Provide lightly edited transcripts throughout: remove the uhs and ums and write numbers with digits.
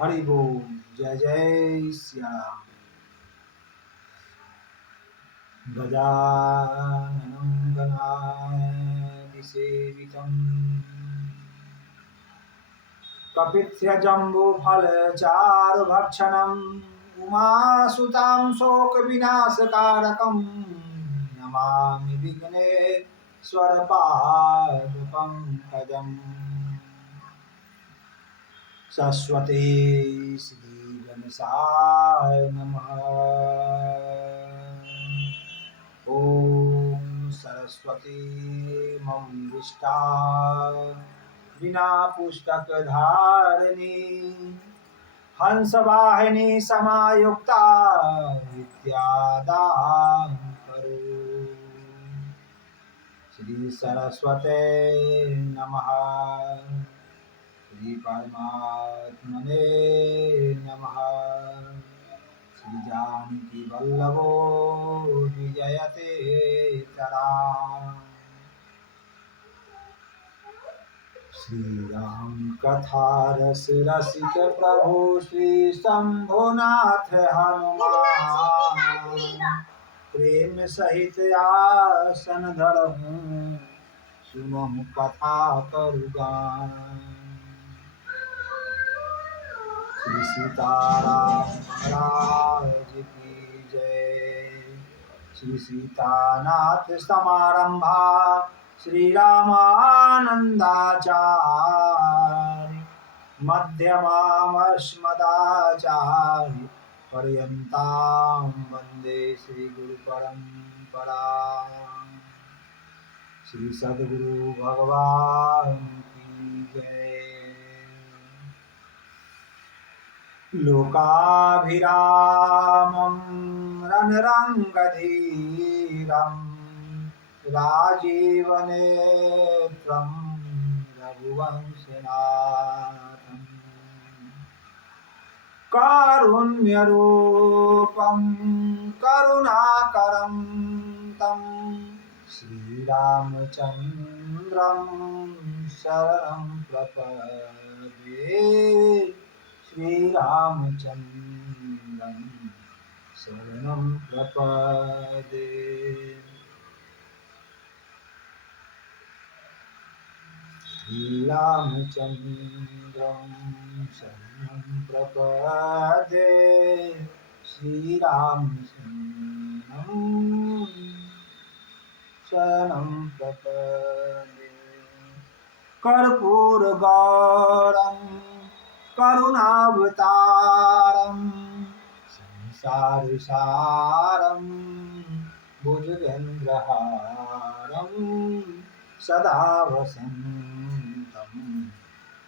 हरि बोल। जय जय सिया राम। गजाननं गणाधिसेवितं कपित्थजम्बूफलचारुभक्षणम् उमासुतां शोकविनाशकारकं नमामि विघ्नेश्वरपादपङ्कजम्। सरस्वती श्रीगणेशाय नमः। ओम सरस्वती मम दृष्टा बिना पुस्तक धारिणी हंसवाहिनी समायुक्ता विद्यादान करो। श्री सरस्वते नमः। श्री परमात्मने नमः। श्री जानकी वल्लभो विजयते तरा। श्री राम कथा रस रसिक प्रभु श्री शंभुनाथ हनुमान प्रेम सहित आसन धरहूँ सुनहु कथा करुगान। श्री सीताराम महाराज की जय। श्री सीतानाथ समारंभा श्री रामानंदाचार्य मध्यमामस्मदाचार्य पर्यंतां वंदे श्री गुरु परंपरा। श्री सद्गुरु भगवान की जय। लोकाभिरामं रणरङ्गधीरं राजीवनेत्रं रघुवंशनाथं कारुण्यरूपं करुणाकरं तं श्रीरामचन्द्रं शरणं प्रपद्ये। श्रीरामचन्द्रं शरणं प्रपद्ये। श्रीरामचन्द्रं शरणं प्रपद्ये। श्रीरामचन्द्रं शरणं प्रपद्ये। कर्पूरगौरं करुणावतारं संसारसारं भुजगेन्द्रहारं सदा वसन्तं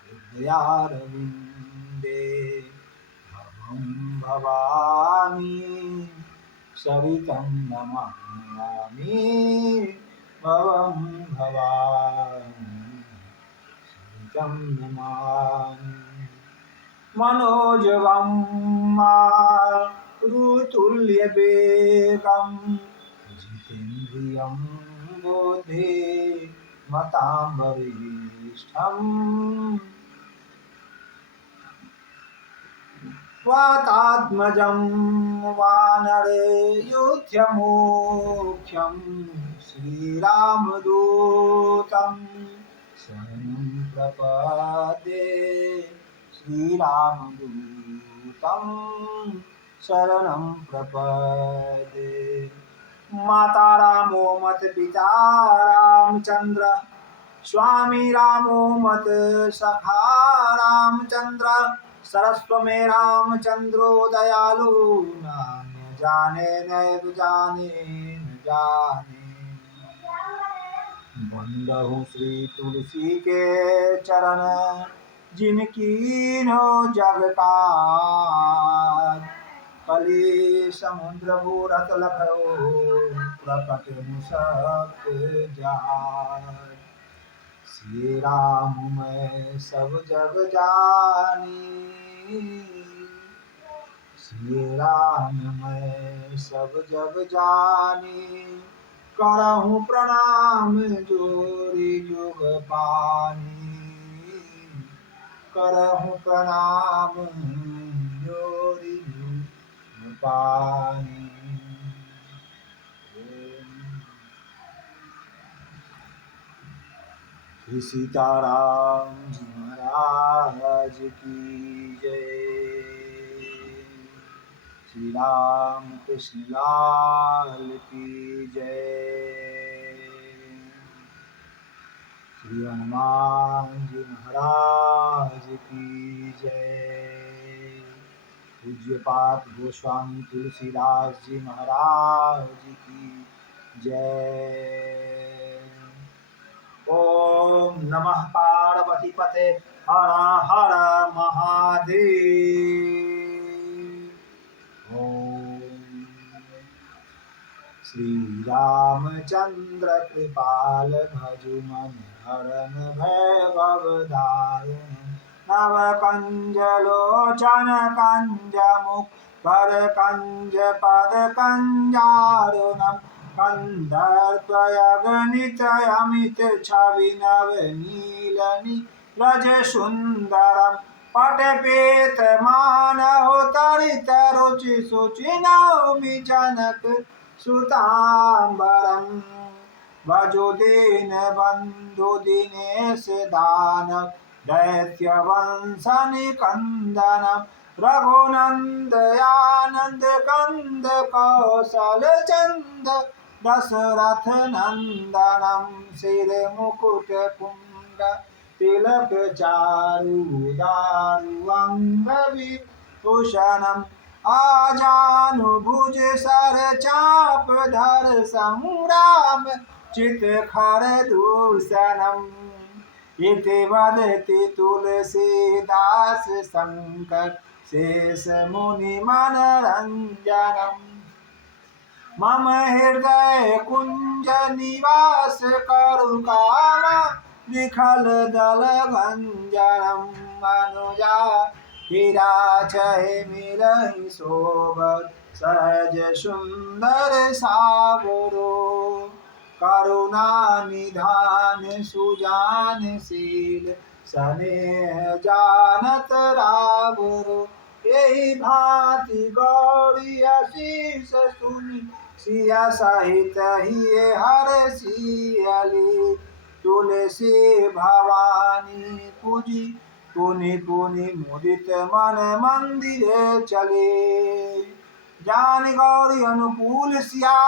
हृदयारविन्दे। भवं भवानी सरितं नमामि भवं भवानी सरितं नमामि। मनोजवं मारुतुल्यवेगं जितेन्द्रियं बुद्धिमतां वरिष्ठं वातात्मजं वानरयूथमुख्यं श्रीरामदूतं शरणं प्रपद्ये। श्रीरामदूतं शरणं प्रपद्ये। माता रामो मत पिता रामचंद्र स्वामी रामो मत सखा रामचंद्र सरस्वमे रामचंद्रो दयालु नान्य जाने नैव जाने न जाने। बंदहु श्री तुलसी के चरण जिनकी नो जग काज कली समुद्र भूरत लखो प्रकट मुसक जाय। श्री राम मैं सब जग जानी श्री राम मैं सब जग जानी करहूँ प्रणाम जोरी जुग पानी करहूँ प्रणाम पानी। श्री सीताराम जी महाराज की जय। श्री राम कृष्ण लाल की जय। श्री हनुमान जी महाराज की जय। पूज्यपाद गोस्वामी तुलसीदास जी महाराज की जय। ओम नमः पार्वती पते हर हर महादेव। ओम श्री रामचंद्र कृपाल भजु मन हरन भव दारुण नव कंज लोचन कंज मुख कर कंज पद कंजारुणम कंदर्पयगणित अमित छवि नव नीलनि रज सुंदरम पटपेत मानहो तरित रुचि सुचि नौमि जनक सुतांबरम वजुदीन बंधु दिनेश दानव दैत्य वंश निकंदनम रघुनंदयानंद कंद कौशल चंद दशरथ नंदनम सिर मुकुट कुंड तिलक चारु दारु अंग विभूषणम आजानुभुज सर चाप धर संग्राम चित खर दूषणम इति वदति तुलसीदास शंकर शेष मुनि मनरंजनम मम हृदय कुंज निवास करु कामा विखल दल गंजनम मनुजा हीरा चहे मिलहि शोभत सहज सुंदर सावरो करुणा निधान सुजान शील स्नेह जानत रावरो यही भांति गौरी आशीष सुनि सिया सहित ही हर सियली तुलसी भवानी पूजी पुनि पुनि मुदित मन मंदिर चले जान गौरी अनुकूल सिया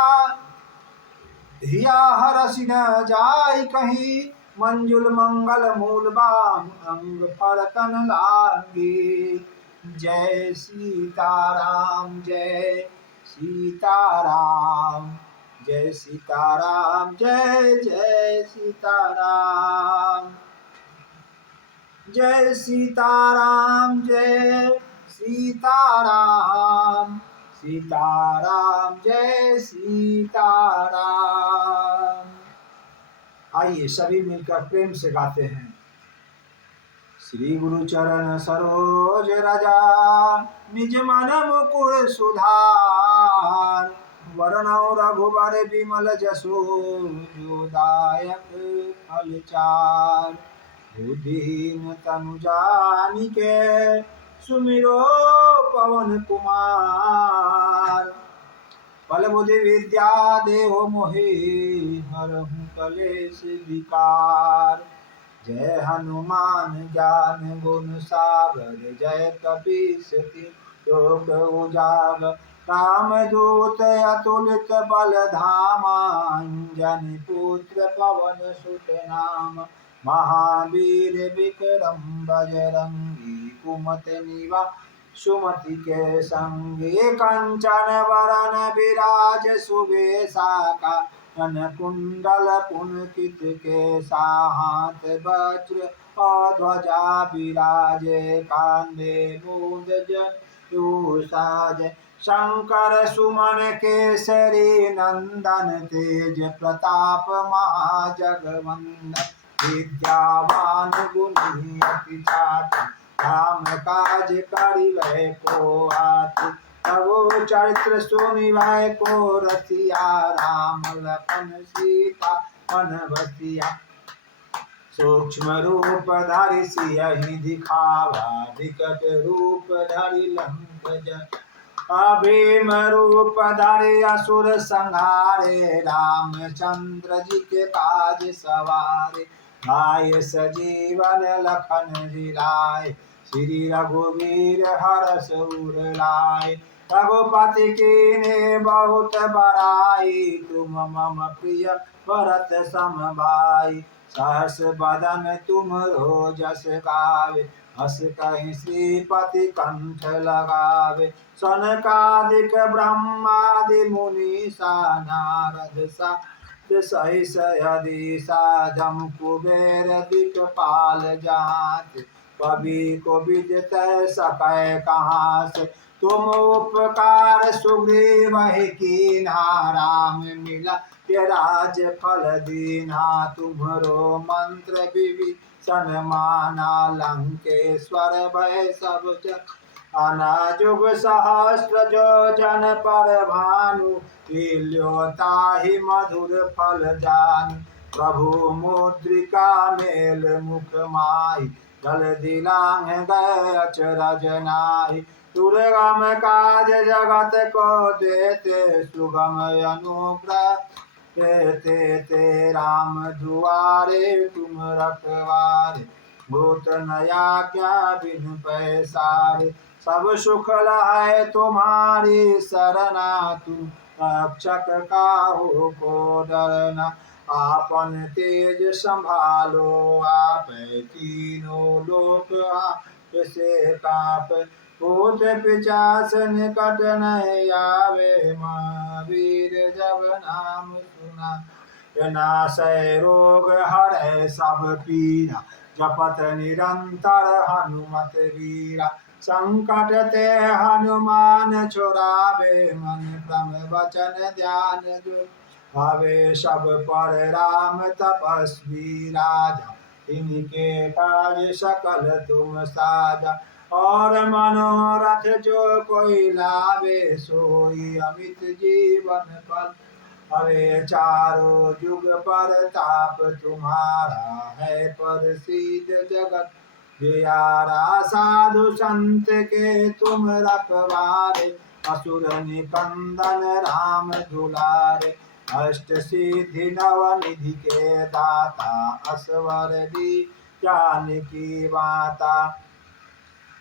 हिया हरस न जाय कहीं मंजुल मंगल मूल बाम अंग फड़कन लागे। जय सीताराम जय सीताराम जय सीताराम जय जय सीताराम जय सीताराम जय सीताराम सीताराम जय सीताराम। आइए सभी मिलकर प्रेम से गाते हैं। श्री गुरु चरण सरोज रजा निज मन मुकुर सुधार वरणौ रघुबर विमल जसो जो दायक फल चार बुद्धिहीन तनु जानिके सुमिरो पवन कुमार बल बुद्धि विद्या देहो मोहे हरहु कलेश विकार। जय हनुमान ज्ञान गुण सागर जय कपीस लोक उजागर रामदूत अतुलित बल धामा अंजनी पुत्र पवन सुत नाम महावीर विक्रम बजरंगी कुमति निवार सुमति के संगे कंचन वरन विराज सुबेसा कानन कुंडल पुलकित केसा हाथ वज्र ध्वजा विराजे कांधे मूंज जनेऊ साजे शंकर सुमन केसरी नंदन तेज प्रताप महाजगवंदन विद्यावान गुणी अति चातुर राम काज करिबे को आतुर प्रभु चरित्र सुनिबे को रसिया राम लखन सीता मन बसिया सूक्ष्म रूप धरि सियहि दिखावा विकट रूप धरि लंक जय अभीम रूप धरे असुर संहारे, रामचंद्र जी के काज सवारे। लाए सजीवन लखन जिलाए, श्री रघुवीर हरष उर लाए। रघुपति कीन्हे बहुत बड़ाई, तुम मम प्रिय भरत सम भाई। सहस बदन तुमरो जस गावे, हस कहि श्रीपति कंठ लगावे। सनकादिक ब्रह्मादि मुनीसा, नारद सा सहिस अधीसा। जम कुबेर दिक्पाल जात, कवि को विदित सकै कहाँ से। तुम उपकार सुग्रीव कीन्हा, राम मिला ये राज फल दीन्हा। तुम्हरो मंत्र विभीषण माना, लंकेश्वर भय सब जग अनाजुग सहस्त्र जो जन पर भानु। ताहि मधुर फल जानु, प्रभु मुद्रिका मेल मुख माहि। जल दिलांग गए अचरज नाहि, दुर्गम काज जगत को देते। सुगम अनुग्रह देते ते, राम दुआरे तुम रखवारे। भूत नया क्या बिन पैसारे, सब सुख लहै तुम्हारी सरना। तुम रक्षक काहू को डरना, आपन तेज संभालो आपै। तीनों लोक आपसे कापै, भूत पिशाच निकट नहीं आवे। महावीर जब नाम सुना, नासै रोग हरै सब पीरा। जपत निरंतर हनुमत वीरा, संकट ते हनुमान छुड़ावे। मन क्रम वचन ध्यान जो भावे, सब पर राम तपस्वी राजा। इनके काज सकल तुम साजा, और मनोरथ जो कोई लावे। सोई अमित जीवन फल हवे, चारों जुग पर ताप तुम्हारा है। प्रसिद्ध जगत जियारा, साधु संत के तुम रखवारे। असुर निकंदन राम दुलारे, अष्ट सिद्धि नव निधि के दाता। असवर दी जानकी माता,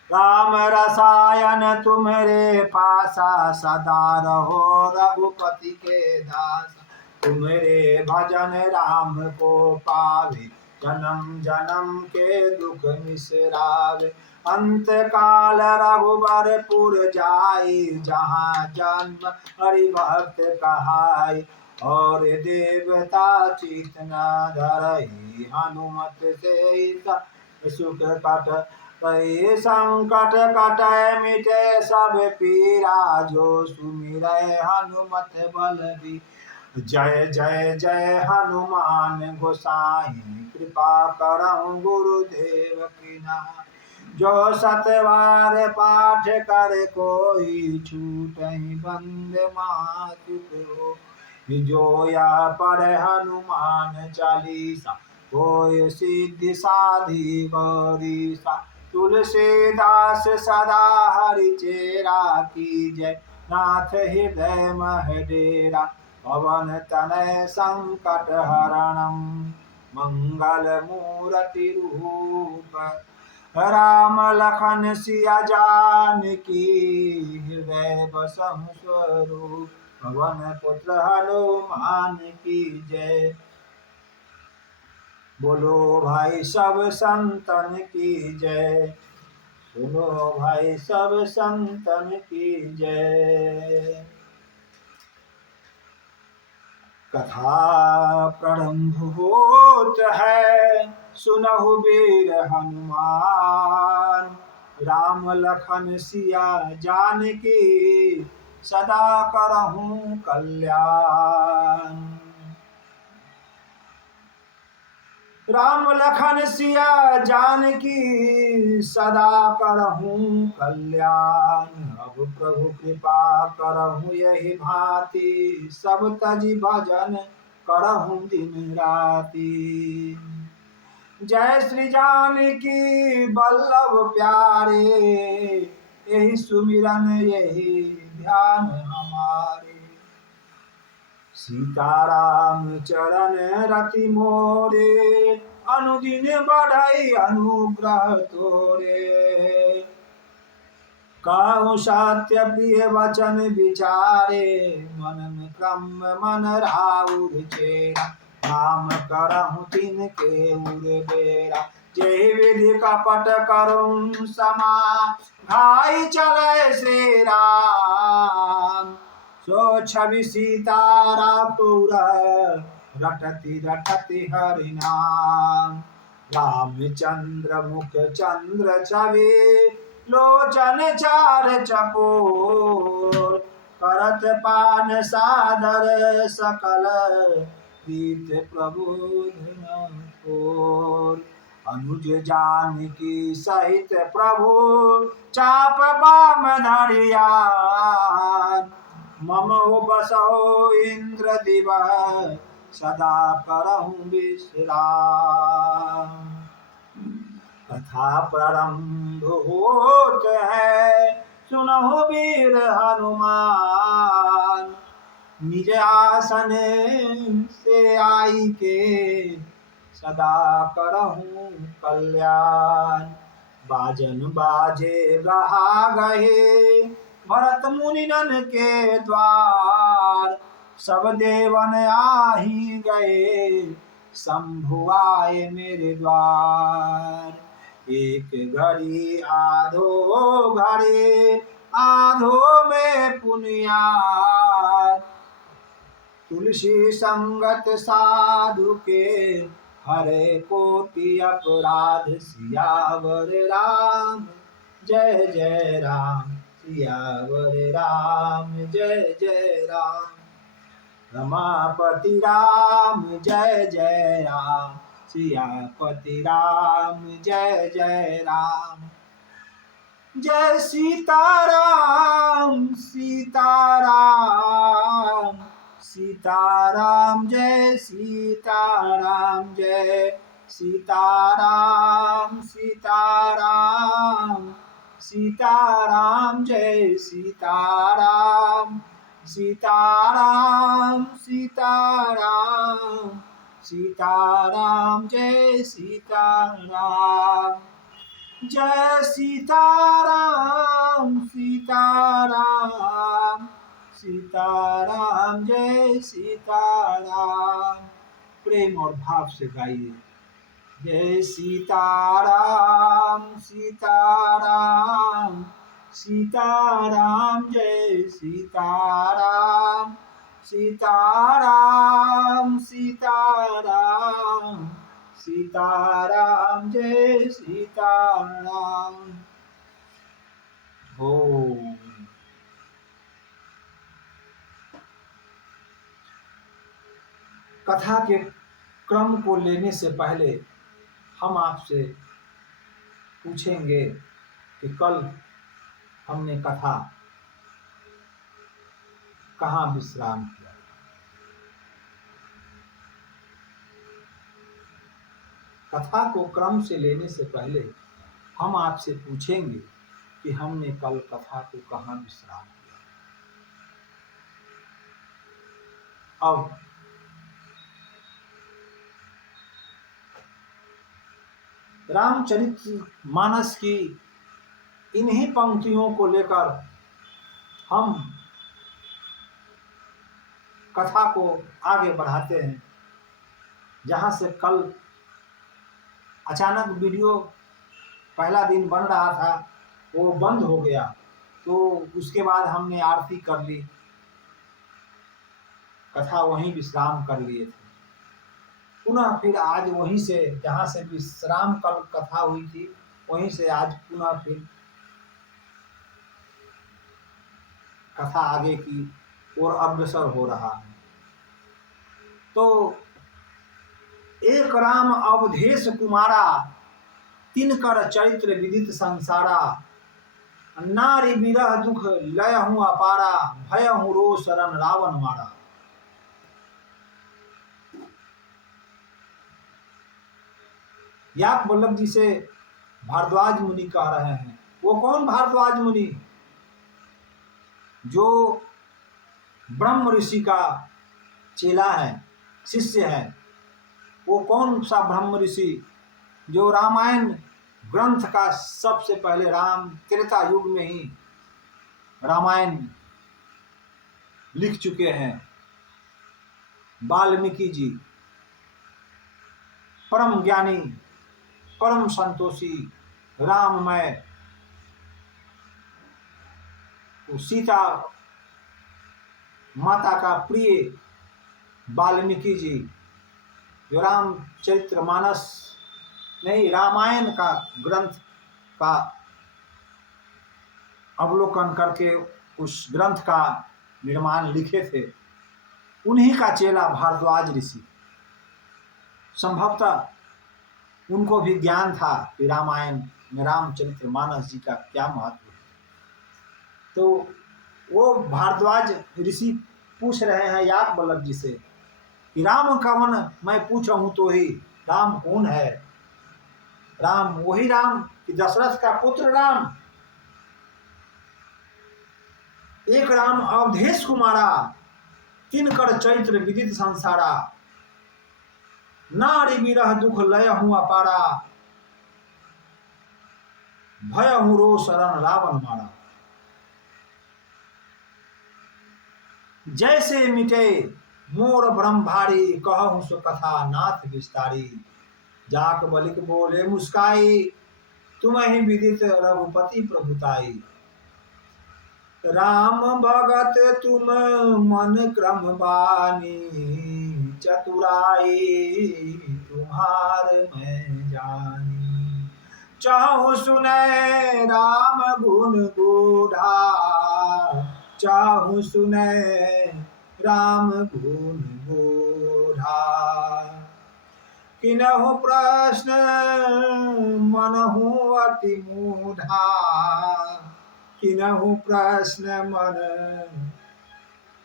राम रसायन तुम्हारे पासा। सदा रहो रघुपति के दासा, तुम्हारे भजन राम को पावे। जन्म जन्म के दुख बिसरावे, अंत काल रघुबरपुर जाई। जहाँ जन्म हरि भक्त कहाई, और देवता चित न धरई। हनुमत से सुख कट कई, संकट कटै मिटे सब पीरा। जो सुमिरै हनुमत बलबीरा, जय जय जय हनुमान गोसाई। कृपा करहु गुरुदेव की नाई, जो सतवार पाठ कर कोई। छूटहि बंद महासुख होई, जो यह पढ़े हनुमान चालीसा। होय सिद्धि साधी गौरीसा, तुलसीदास सदा हरिचेरा। की जय नाथ हृदय मह डेरा, पवन तनय संकट हरणं। मंगल मूर्ति रूप, राम लखन सिया जानकी। हृदय बसहु स्वरूप, पवन पुत्र हनुमान की जय। बोलो भाई सब संतन की जय, सुनो भाई सब संतन की जय। कथा प्रारंभ होत है, सुनहु वीर हनुमान। राम लखन सिया जानकी, सदा करहु कल्याण। राम लखन सिया जानकी, सदा करहु कल्याण। अब प्रभु कृपा करहु यही भांति, सब तजि भजन करहु दिन राति। जय श्री जानकी वल्लभ प्यारे, यही सुमिरन यही ध्यान हमारे। सीताराम चरण रति मोरे, अनुदिन बढ़ाई अनुग्रह तोरे। कहूँ सत्य प्रिय वचन विचारे, मन क्रम मन राउर चेरा। नाम करहूँ तिनके उर बेरा, जय विधि कपट करुँ समा। घाई चले श्री राम, सो छवि सीतारापुर। रटति रटति हरि नाम, रामचंद्र मुख चंद्र छवि। लोचन चार चकोर, करत पान सादर सकल। प्रीत प्रबोधन कोर, अनुज जानकी सहित प्रभु। चाप बाम धरिया, मम हो बसो इंद्र दिवा। सदा करहूँ विश्राम। कथा प्रारंभ होत है, सुनहु वीर हनुमान। निज आसन से आई के, सदा करहूँ कल्याण। बाजन बाजे गहा गहे, भरत मुनिनन के द्वार। सब देवन आही गए, शंभु आए मेरे द्वार। एक घड़ी आधो घड़ी, आधो में पुनियाद। तुलसी संगत साधु के, हरे कोटि अपराध। सियावर राम जय जय राम, सियावर राम जय जय राम। रमापति राम जय जय राम, सियापति राम जय जय राम। जय सीताराम सीताराम, सीताराम जय सीताराम। जय सीताराम सीताराम, सीताराम जय सीताराम। सीताराम सीताराम, सीताराम जय सीताराम। जय सीताराम सीताराम, सीताराम जय सीताराम। प्रेम और भाव से गाइए। जय सीताराम सीताराम, सीताराम जय सीताराम। सीताराम सीताराम, सीताराम जय सीताराम। ओम। कथा के क्रम को लेने से पहले हम आपसे पूछेंगे कि कल हमने कथा कहाँ विश्राम किया। कथा को क्रम से लेने से पहले हम आपसे पूछेंगे कि हमने कल कथा को कहाँ विश्राम किया। अब रामचरितमानस की इन्हीं पंक्तियों को लेकर हम कथा को आगे बढ़ाते हैं, जहाँ से कल अचानक वीडियो पहला दिन बन रहा था वो बंद हो गया, तो उसके बाद हमने आरती कर ली, कथा वहीं विश्राम कर लिए थे। पुनः फिर आज वहीं से जहाँ से विश्राम कल कथा हुई थी वहीं से आज पुनः फिर कथा आगे की ओर अग्रसर हो रहा है। तो एक राम अवधेश कुमारा, तिनकर चरित्र विदित संसारा। नारी विरह दुख लय हूँ अपारा, भय हूँ रो शरण रावण मारा। याक वल्लभ जी से भारद्वाज मुनि कह रहे हैं। वो कौन भारद्वाज मुनि? जो ब्रह्म ऋषि का चेला है, शिष्य है, वो कौन सा ब्रह्म ऋषि जो रामायण ग्रंथ का सबसे पहले राम त्रेता युग में ही रामायण लिख चुके हैं, वाल्मीकि जी, परम ज्ञानी, परम संतोषी, राममय, सीता माता का प्रिय वाल्मीकि जी, जो रामचरित्र मानस नहीं रामायण का ग्रंथ का अवलोकन करके उस ग्रंथ का निर्माण लिखे थे, उन्हीं का चेला भारद्वाज ऋषि। संभवतः उनको भी ज्ञान था कि रामायण में रामचरित्र मानस जी का क्या महत्व है। तो वो भारद्वाज ऋषि पूछ रहे हैं याज्ञवल्क्य जी से कि राम कवन मैं पूछा हूं तो ही, राम कौन है? राम वही राम कि दशरथ का पुत्र राम, एक राम अवधेश कुमारा, तीन कर चरित्र विदित संसारा, नारी विरह दुख लय हूं अपारा, भय हूं रो शरण रावण मारा। जैसे मिटे मोर भ्रम भारी, कहूं सो कथा नाथ विस्तारी, जाक बलिक बोले मुस्काई, तुम्हें विदित रघुपति प्रभुताई। राम भगत तुम मन क्रम बानी, चतुराई तुम्हार मैं जानी। चाहूं सुने राम गुण गूढ़ा, चाहूं सुने राम गुण गूढ़ा। किन्हु प्रश्न मनहु अति मूढ़ा, किन्हु प्रश्न मन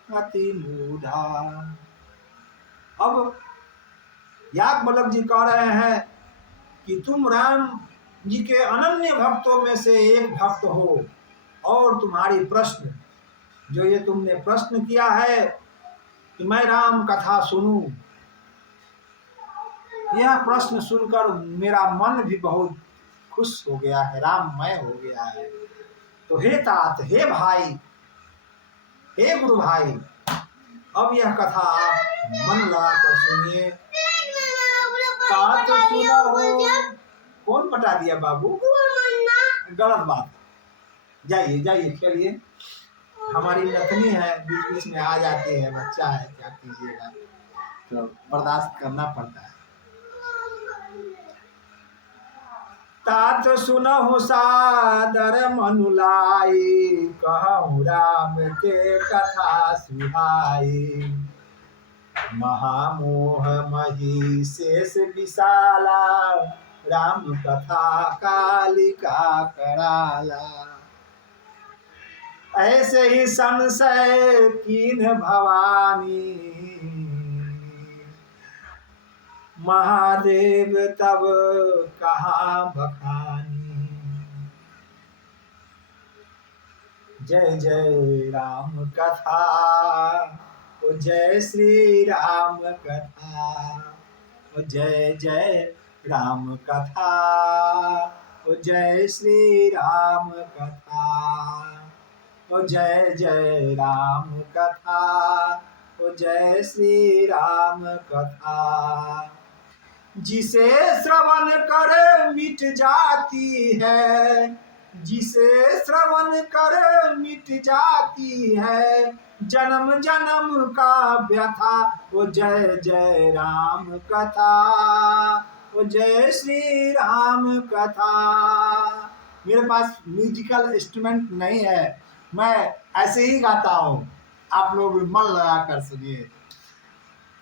अति मूढ़ा। अब याज्ञवल्क्य जी कह रहे हैं कि तुम राम जी के अनन्य भक्तों में से एक भक्त हो, और तुम्हारी प्रश्न जो ये तुमने प्रश्न किया है कि मैं राम कथा सुनूं, यह प्रश्न सुनकर मेरा मन भी बहुत खुश हो गया है, राममय हो गया है। तो हे तात, हे भाई, हे गुरु भाई, अब यह कथा आप मन लगाकर सुनिए। तात सुनो। कौन पटा दिया बाबू? गलत बात। जाइए जाइए खेलिए, हमारी नथनी है, बीच बीच में आ जाती है, बच्चा है, क्या कीजिएगा, तो बर्दाश्त करना पड़ता है। तात सुनहु सादर मनुलाई, कहूँ राम के कथा सुहाई। महामोह मही शेष विशाला, राम कथा कालिका कराला। ऐसे ही संशय कीन भवानी, महादेव तब कहाँ बखानी। जय जय राम कथा, ओ जय श्री राम कथा, ओ जय जय राम कथा, ओ जय श्री राम कथा, ओ जय जय राम कथा, ओ जय श्री राम कथा। जिसे श्रवण कर मिट जाती है, जिसे श्रवण कर मिट जाती है, जन्म जन्म का व्यथा। ओ जय जय राम कथा, ओ जय श्री राम कथा। मेरे पास म्यूजिकल इंस्ट्रूमेंट नहीं है, मैं ऐसे ही गाता हूँ, आप लोग मन लगा कर सुनिए।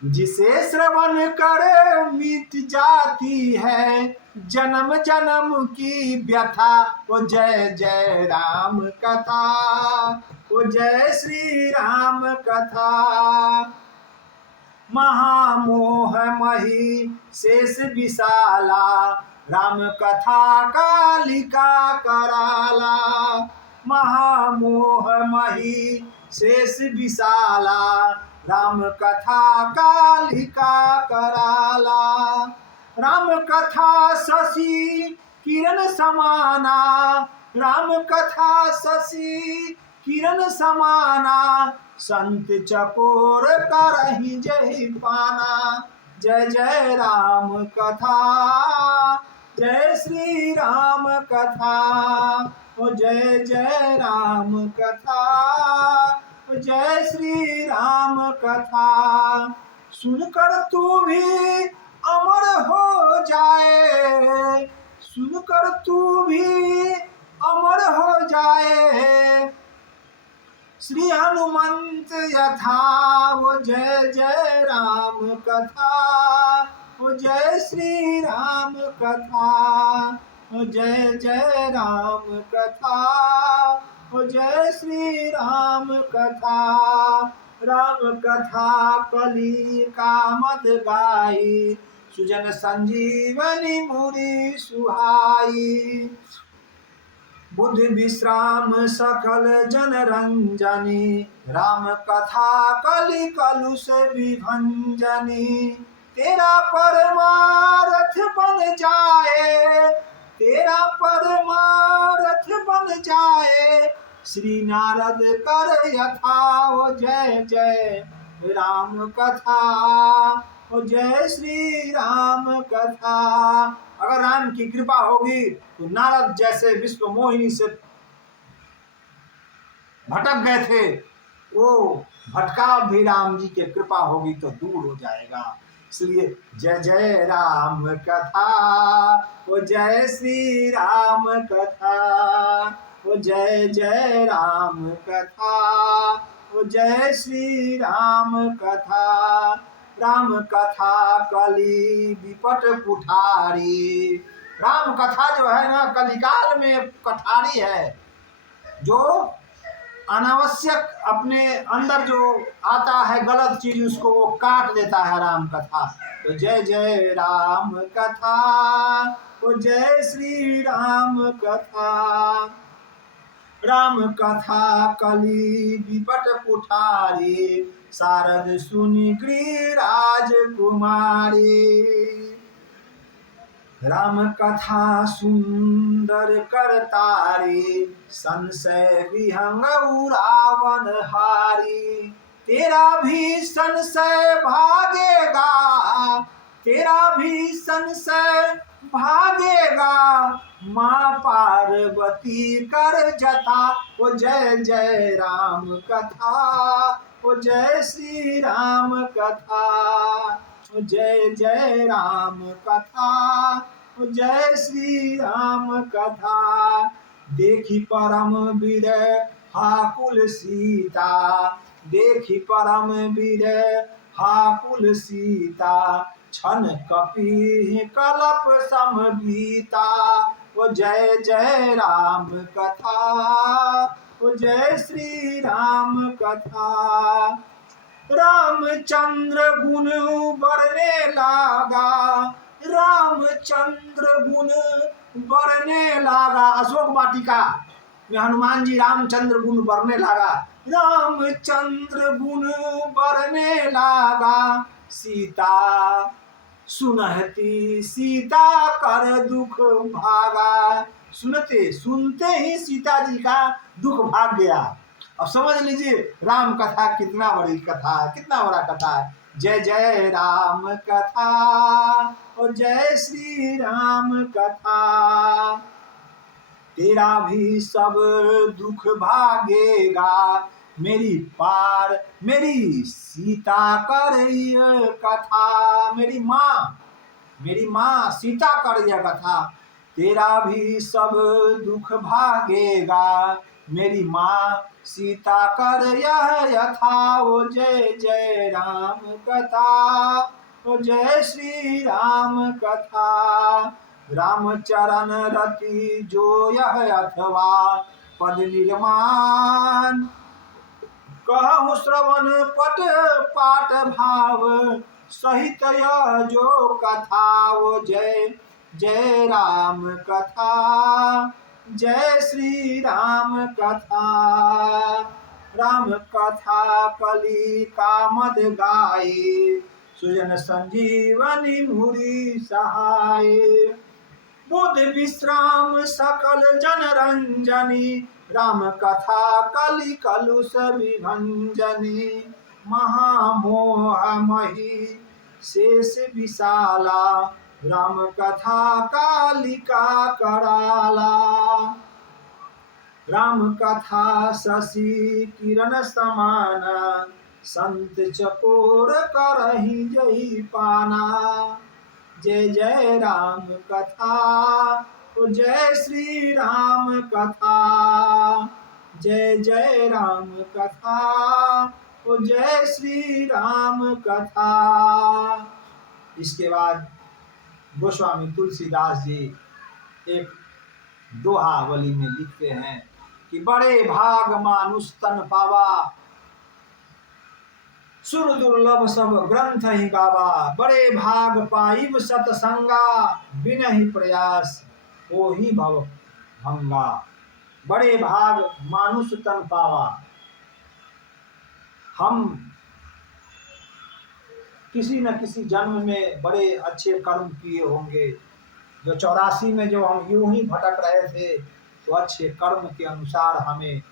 जिसे श्रवण कर मिट जाती है, जन्म जन्म की व्यथा। ओ जय जय राम कथा, ओ जय श्री राम कथा। महामोह मही शेष विशाला, राम कथा कालिका कराला। महामोह मही शेष विशाला, राम कथा कालिका कराला। राम कथा शशि किरण समाना, राम कथा शशि किरण समाना, संत चकोर करहि जय पाना। जय जय राम कथा, जय श्री राम कथा, ओ जय जय राम कथा, ओ जय श्री राम कथा। सुनकर तू भी अमर हो जाए, सुनकर तू भी अमर हो जाए। श्री हनुमंत यथा, वो जय जय राम कथा, वो जय श्री राम कथा, वो जय जय राम कथा, वो जय श्री राम कथा। राम कथा कली कामद गाई, सुजन संजीवनी मुनि सुहाई। बुद्धि विश्राम सकल जन रंजनी, राम कथा कलि कलुष विभंजनी। तेरा परमारथ बन जाए, तेरा परमारथ बन जाए। श्री नारद कर यथा, ओ जय जय राम कथा, ओ जय श्री राम कथा। अगर राम की कृपा होगी तो नारद जैसे विश्व मोहिनी से भटक गए थे, वो भटकाव भी राम जी की कृपा होगी तो दूर हो जाएगा। इसलिए जय जय राम कथा, ओ जय श्री राम कथा, ओ जय जय राम कथा, ओ जय श्री राम कथा। राम कथा कली विपट कुठारी, राम कथा जो है ना कलिकाल में कठारी है, जो अनावश्यक अपने अंदर जो आता है गलत चीज उसको वो काट देता है राम कथा। तो जय जय राम कथा, ओ जय श्री राम कथा। राम कथा कली विपट कुठारी, शारद सुनि गिरिराज कुमारी। राम कथा सुंदर करतारी, संशय विहंग रावण हारी। तेरा भी संशय भागेगा, तेरा भी संशय भागेगा, माँ पार्वती कर जता। ओ जय जय राम कथा, ओ जय श्री राम कथा, ओ जय जय राम कथा, ओ जय श्री राम कथा। देखी परम वीर हाकुल सीता, देखी परम वीर हाकुल सीता। छन कपि कलप समभीता, ओ जय जय राम कथा, ओ जय श्री राम कथा। रामचंद्र गुण बरने लागा, रामचंद्र गुण बरने लागा। अशोक वाटिका में हनुमान जी रामचंद्र गुण बरने लगा, रामचंद्र गुण बरने लागा। सीता सुनहती सीता कर दुख भागा, सुनते सुनते ही सीता जी का दुख भाग गया। अब समझ लीजिए राम कथा कितना बड़ी कथा है, कितना बड़ा कथा है। जय जय राम कथा, और जय श्री राम कथा। तेरा भी सब दुख भागेगा, मेरी पार मेरी सीता कर यह कथा। मेरी माँ सीता कर यह कथा। तेरा भी सब दुख भागेगा, मेरी माँ सीता कर यह यथा। ओ जय जय राम कथा, ओ जय श्री राम कथा। रामचरण रति जो यह अथवा, पद निर्माण कहूँ श्रवण पट पाठ भाव सहित यह जो कथा। वो जय जय राम कथा, जय श्री राम कथा। राम कथा कली कामद गाय, सुजन संजीवनी मुरी सहाय। बुध विश्राम सकल जन रंजनी, राम कथा कलि कलुष विभंजनी। महामोह मही शेष विशाला, राम कथा कालिका कराला। राम कथा शशि किरण समान, संत चकोर करहि जई पाना। जय जय राम कथा, ओ जय श्री राम कथा। जय जय राम कथा, ओ जय श्री राम कथा। इसके बाद गोस्वामी तुलसीदास जी एक दोहावली में लिखते हैं कि बड़े भाग मानुष तन पावा, सुर दुर्लभ सब ग्रंथ ही गावा। बड़े भाग पाइब सतसंगा, बिनहि प्रयास हो ही भव भंगा। बड़े भाग मानुष तन पावा, हम किसी न किसी जन्म में बड़े अच्छे कर्म किए होंगे। जो 84 में जो हम यूं ही भटक रहे थे, तो अच्छे कर्म के अनुसार हमें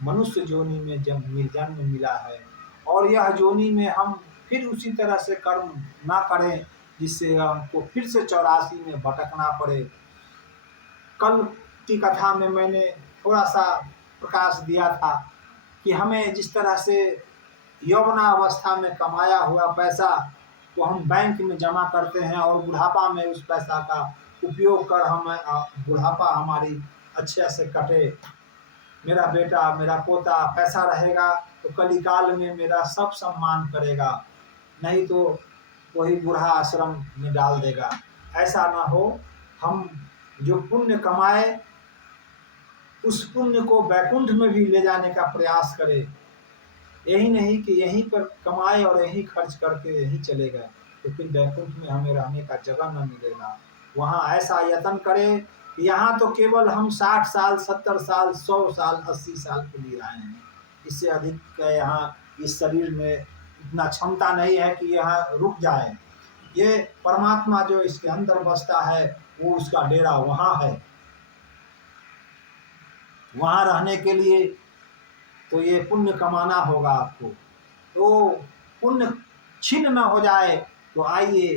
मनुष्य जोनि में जन्म मिला है। और यह जोनि में हम फिर उसी तरह से कर्म ना करें जिससे हमको फिर से 84 में भटकना पड़े। कल की कथा में मैंने थोड़ा सा प्रकाश दिया था कि हमें जिस तरह से यौवनावस्था में कमाया हुआ पैसा तो हम बैंक में जमा करते हैं और बुढ़ापा में उस पैसा का उपयोग कर हम बुढ़ापा हमारी अच्छे से कटे। मेरा बेटा मेरा पोता पैसा रहेगा तो कलिकाल में मेरा सब सम्मान करेगा, नहीं तो वही बूढ़ा आश्रम में डाल देगा। ऐसा ना हो। हम जो पुण्य कमाए उस पुण्य को वैकुंठ में भी ले जाने का प्रयास करें। यही नहीं कि यहीं पर कमाए और यहीं खर्च करके यहीं चले गए, तो फिर वैकुंठ में हमें रहने का जगह न मिलेगा। वहाँ ऐसा यत्न करें कि यहाँ तो केवल हम 60 साल 70 साल 100 साल 80 साल के लिए आए हैं। इससे अधिक यहाँ इस शरीर में इतना क्षमता नहीं है कि यहाँ रुक जाए। ये परमात्मा जो इसके अंदर बसता है वो उसका डेरा वहाँ है। वहाँ रहने के लिए तो ये पुण्य कमाना होगा आपको। तो पुण्य छीन न हो जाए तो आइए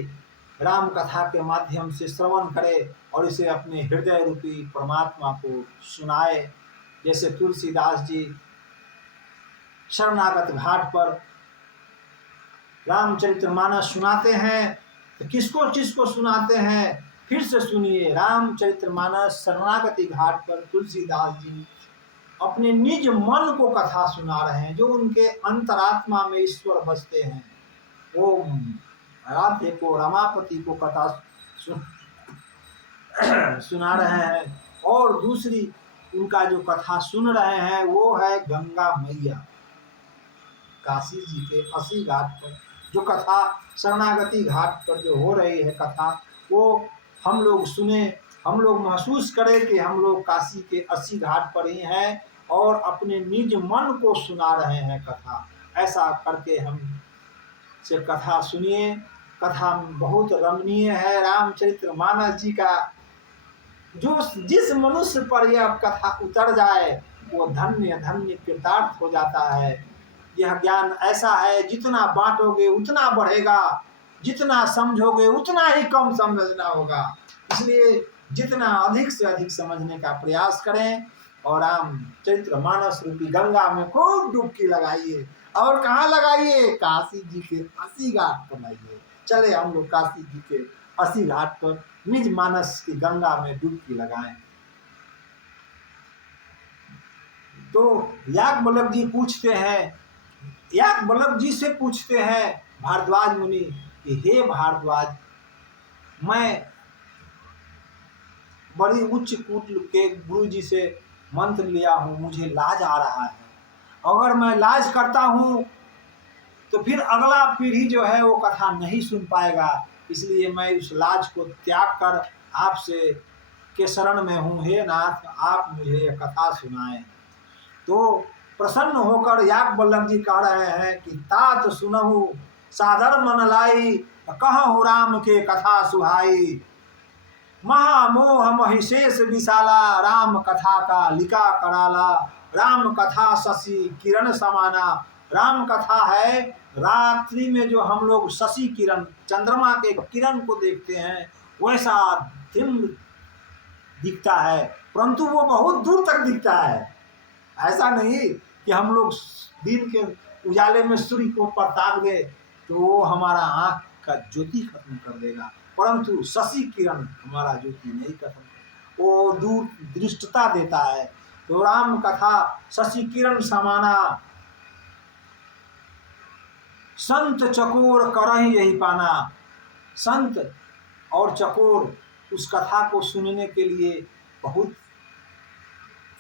राम कथा के माध्यम से श्रवण करें और इसे अपने हृदय रूपी परमात्मा को सुनाए। जैसे तुलसीदास जी शरणागत घाट पर रामचरितमानस सुनाते हैं, तो किसको किसको सुनाते हैं फिर से सुनिए। रामचरितमानस शरणागति घाट पर तुलसीदास जी अपने निज मन को कथा सुना रहे हैं, जो उनके अंतरात्मा में ईश्वर बसते हैं। वो राधे को रमापति को कथा सुना रहे हैं। और दूसरी उनका जो कथा सुन रहे हैं वो है गंगा मैया। काशी जी के 80 घाट पर जो कथा शरणागति घाट पर जो हो रही है कथा, वो हम लोग सुने, हम लोग महसूस करें कि हम लोग काशी के 80 घाट पर ही हैं और अपने निज मन को सुना रहे हैं कथा। ऐसा करके हम से कथा सुनिए। कथा बहुत रमणीय है। रामचरितमानस जी का जो जिस मनुष्य पर यह कथा उतर जाए वो धन्य धन्य कृतार्थ हो जाता है। यह ज्ञान ऐसा है, जितना बांटोगे उतना बढ़ेगा, जितना समझोगे उतना ही कम समझना होगा। इसलिए जितना अधिक से अधिक समझने का प्रयास करें और रामचरितमानस रूपी गंगा में खूब डुबकी लगाइए। और कहाँ लगाइए? काशी जी के 80 घाट पर लगाइए। चले हम लोग काशी जी के 80 घाट पर निज मानस की गंगा में डुबकी लगाएं। तो याज्ञवल्क्य जी पूछते हैं, याज्ञवल्क्य जी से पूछते हैं भारद्वाज मुनि कि हे भारद्वाज, मैं बड़ी उच्च कूट के गुरु जी से मंत्र लिया हूँ, मुझे लाज आ रहा है। अगर मैं लाज करता हूँ तो फिर अगला पीढ़ी जो है वो कथा नहीं सुन पाएगा। इसलिए मैं उस लाज को त्याग कर आपसे के शरण में हूँ, हे नाथ आप मुझे यह कथा सुनाएं। तो प्रसन्न होकर याज्ञ वल्लभ जी कह रहे हैं कि तात सुनहु सादर मन लाई, कहूँ राम के कथा सुहाई। महामोह महिषेष विशाला, राम कथा का लिका कराला। राम कथा शशि किरण समाना, राम कथा है रात्रि में जो हम लोग शशि किरण चंद्रमा के किरण को देखते हैं वैसा दिन दिखता है, परंतु वो बहुत दूर तक दिखता है। ऐसा नहीं कि हम लोग दिन के उजाले में सूर्य को प्रताप दे तो वो हमारा आँख का ज्योति खत्म कर देगा, परंतु शशि किरण हमारा ज्योति नहीं खत्म, वो दूर दृष्टता देता है। तो राम कथा शशि किरण समाना, संत चकोर करहि यही पाना। संत और चकोर उस कथा को सुनने के लिए बहुत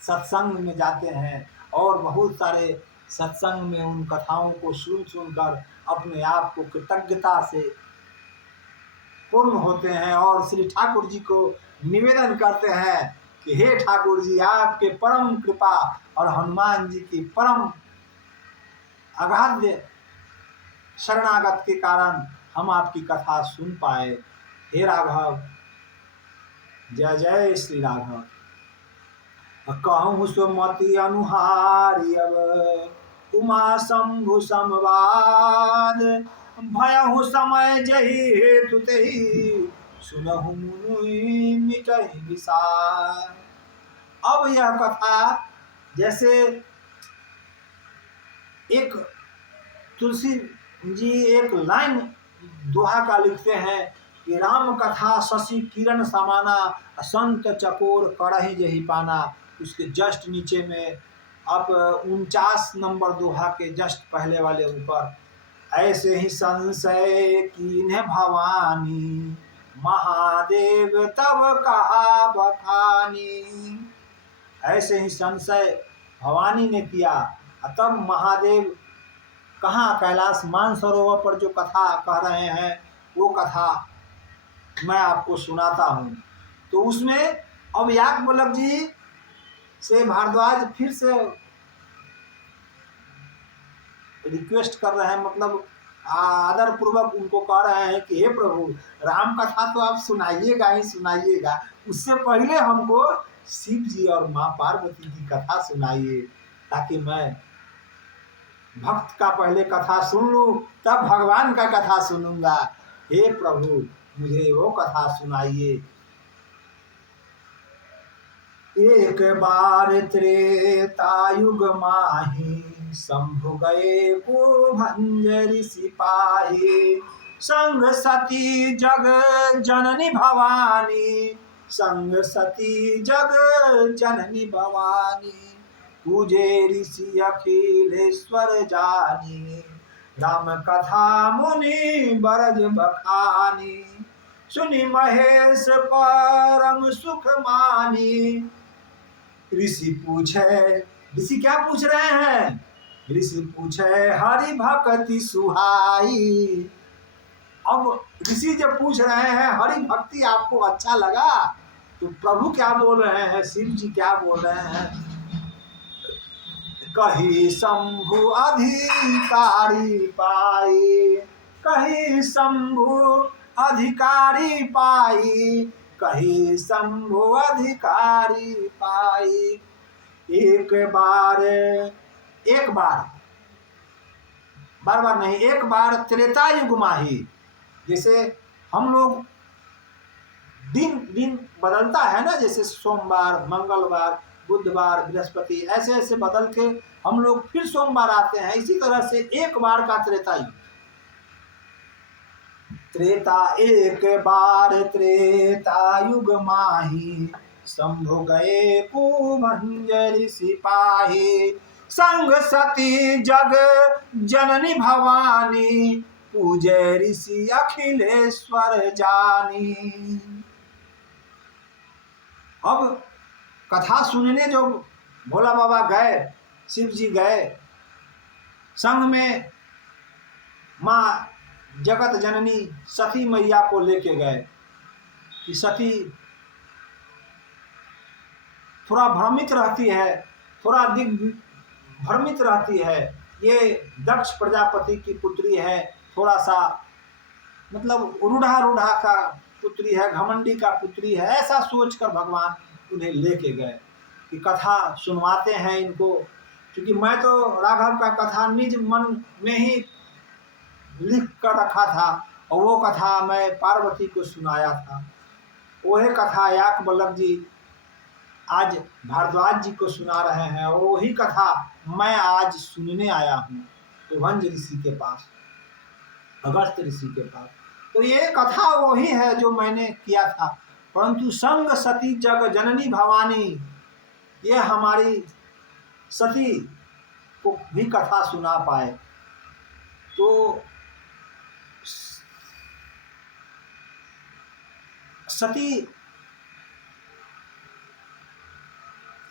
सत्संग में जाते हैं और बहुत सारे सत्संग में उन कथाओं को सुन सुनकर अपने आप को कृतज्ञता से पूर्ण होते हैं और श्री ठाकुर जी को निवेदन करते हैं कि हे ठाकुर जी आपके परम कृपा और हनुमान जी की परम अगाध शरणागत के कारण हम आपकी कथा सुन पाए। हे राघव, जय जय श्री राघव। कहूँ सुमति अनुहारी अब उमा शंभु संवाद, भयहु समय जहि हेतु तेहि सुनहु मुनि मिटहि विषाद। अब यह कथा जैसे एक तुलसी जी एक लाइन दोहा का लिखते हैं कि राम कथा शशि किरण समाना, संत चकोर करहि जहि पाना। उसके जस्ट नीचे में अब 49 नंबर दोहा के जस्ट पहले वाले ऊपर, ऐसे ही संशय कीन्ह भवानी, महादेव तब कहा बखानी। ऐसे ही संशय भवानी ने किया, तब महादेव कहाँ कैलाश मानसरोवर पर जो कथा कह रहे हैं वो कथा मैं आपको सुनाता हूँ। तो उसमें अब याज्ञ वल्लभ जी से भारद्वाज फिर से रिक्वेस्ट कर रहे हैं, मतलब आदर पूर्वक उनको कह रहे हैं कि हे प्रभु राम कथा तो आप सुनाइएगा ही सुनाइएगा, उससे पहले हमको शिव जी और माँ पार्वती की कथा सुनाइए, ताकि मैं भक्त का पहले कथा सुन लूं तब भगवान का कथा सुनूंगा। हे प्रभु मुझे वो कथा सुनाइए। एक बार त्रेतायुग माही, शंभु गए कुभंजर सिपाही। संग सती जग जननी भवानी, संग सती जग जननी भवानी। पूजे ऋषि अखिलेश्वर जानी, राम कथा मुनि बरज बखानी। सुनि महेश परम सुख मानी। ऋषि पूछे, ऋषि क्या पूछ रहे हैं? ऋषि पूछे हरि भक्ति सुहाई। अब ऋषि जब पूछ रहे हैं हरि भक्ति आपको अच्छा लगा, तो प्रभु क्या बोल रहे हैं, शिव जी क्या बोल रहे हैं? कही शंभु अधिकारी पाई, कही शंभु अधिकारी पाई, कही शंभु अधिकारी पाई। एक बार बार बार नहीं, एक बार त्रेता युग माही। जैसे हम लोग दिन बदलता है ना, जैसे सोमवार, मंगलवार, बुधवार, बृहस्पति, ऐसे ऐसे बदल के हम लोग फिर सोमवार आते हैं, इसी तरह से एक बार का त्रेता युग। त्रेता एक बार त्रेता युग माही, शंभु गए कुभंजर सिपाही। संग सती जग जननी भवानी, पूजे ऋषि अखिलेश्वर जानी। अब कथा सुनने जो भोला बाबा गए, शिव जी गए, संग में माँ जगत जननी सती मैया को लेके गए कि सती थोड़ा भ्रमित रहती है, थोड़ा भ्रमित रहती है। ये दक्ष प्रजापति की पुत्री है, थोड़ा सा मतलब रूढ़ा रूढ़ा का पुत्री है, घमंडी का पुत्री है, ऐसा सोचकर भगवान उन्हें लेके गए कि कथा सुनवाते हैं इनको। क्योंकि मैं तो राघव का कथा निज मन में ही लिख कर रखा था और वो कथा मैं पार्वती को सुनाया था। वही कथा याक बल्लभ जी आज भारद्वाज जी को सुना रहे हैं, और वही कथा मैं आज सुनने आया हूँ भंज ऋषि के पास, अगस्त ऋषि के पास। तो ये कथा वही है जो मैंने किया था, परंतु संग सती जग जननी भवानी, ये हमारी सती को भी कथा सुना पाए। तो सती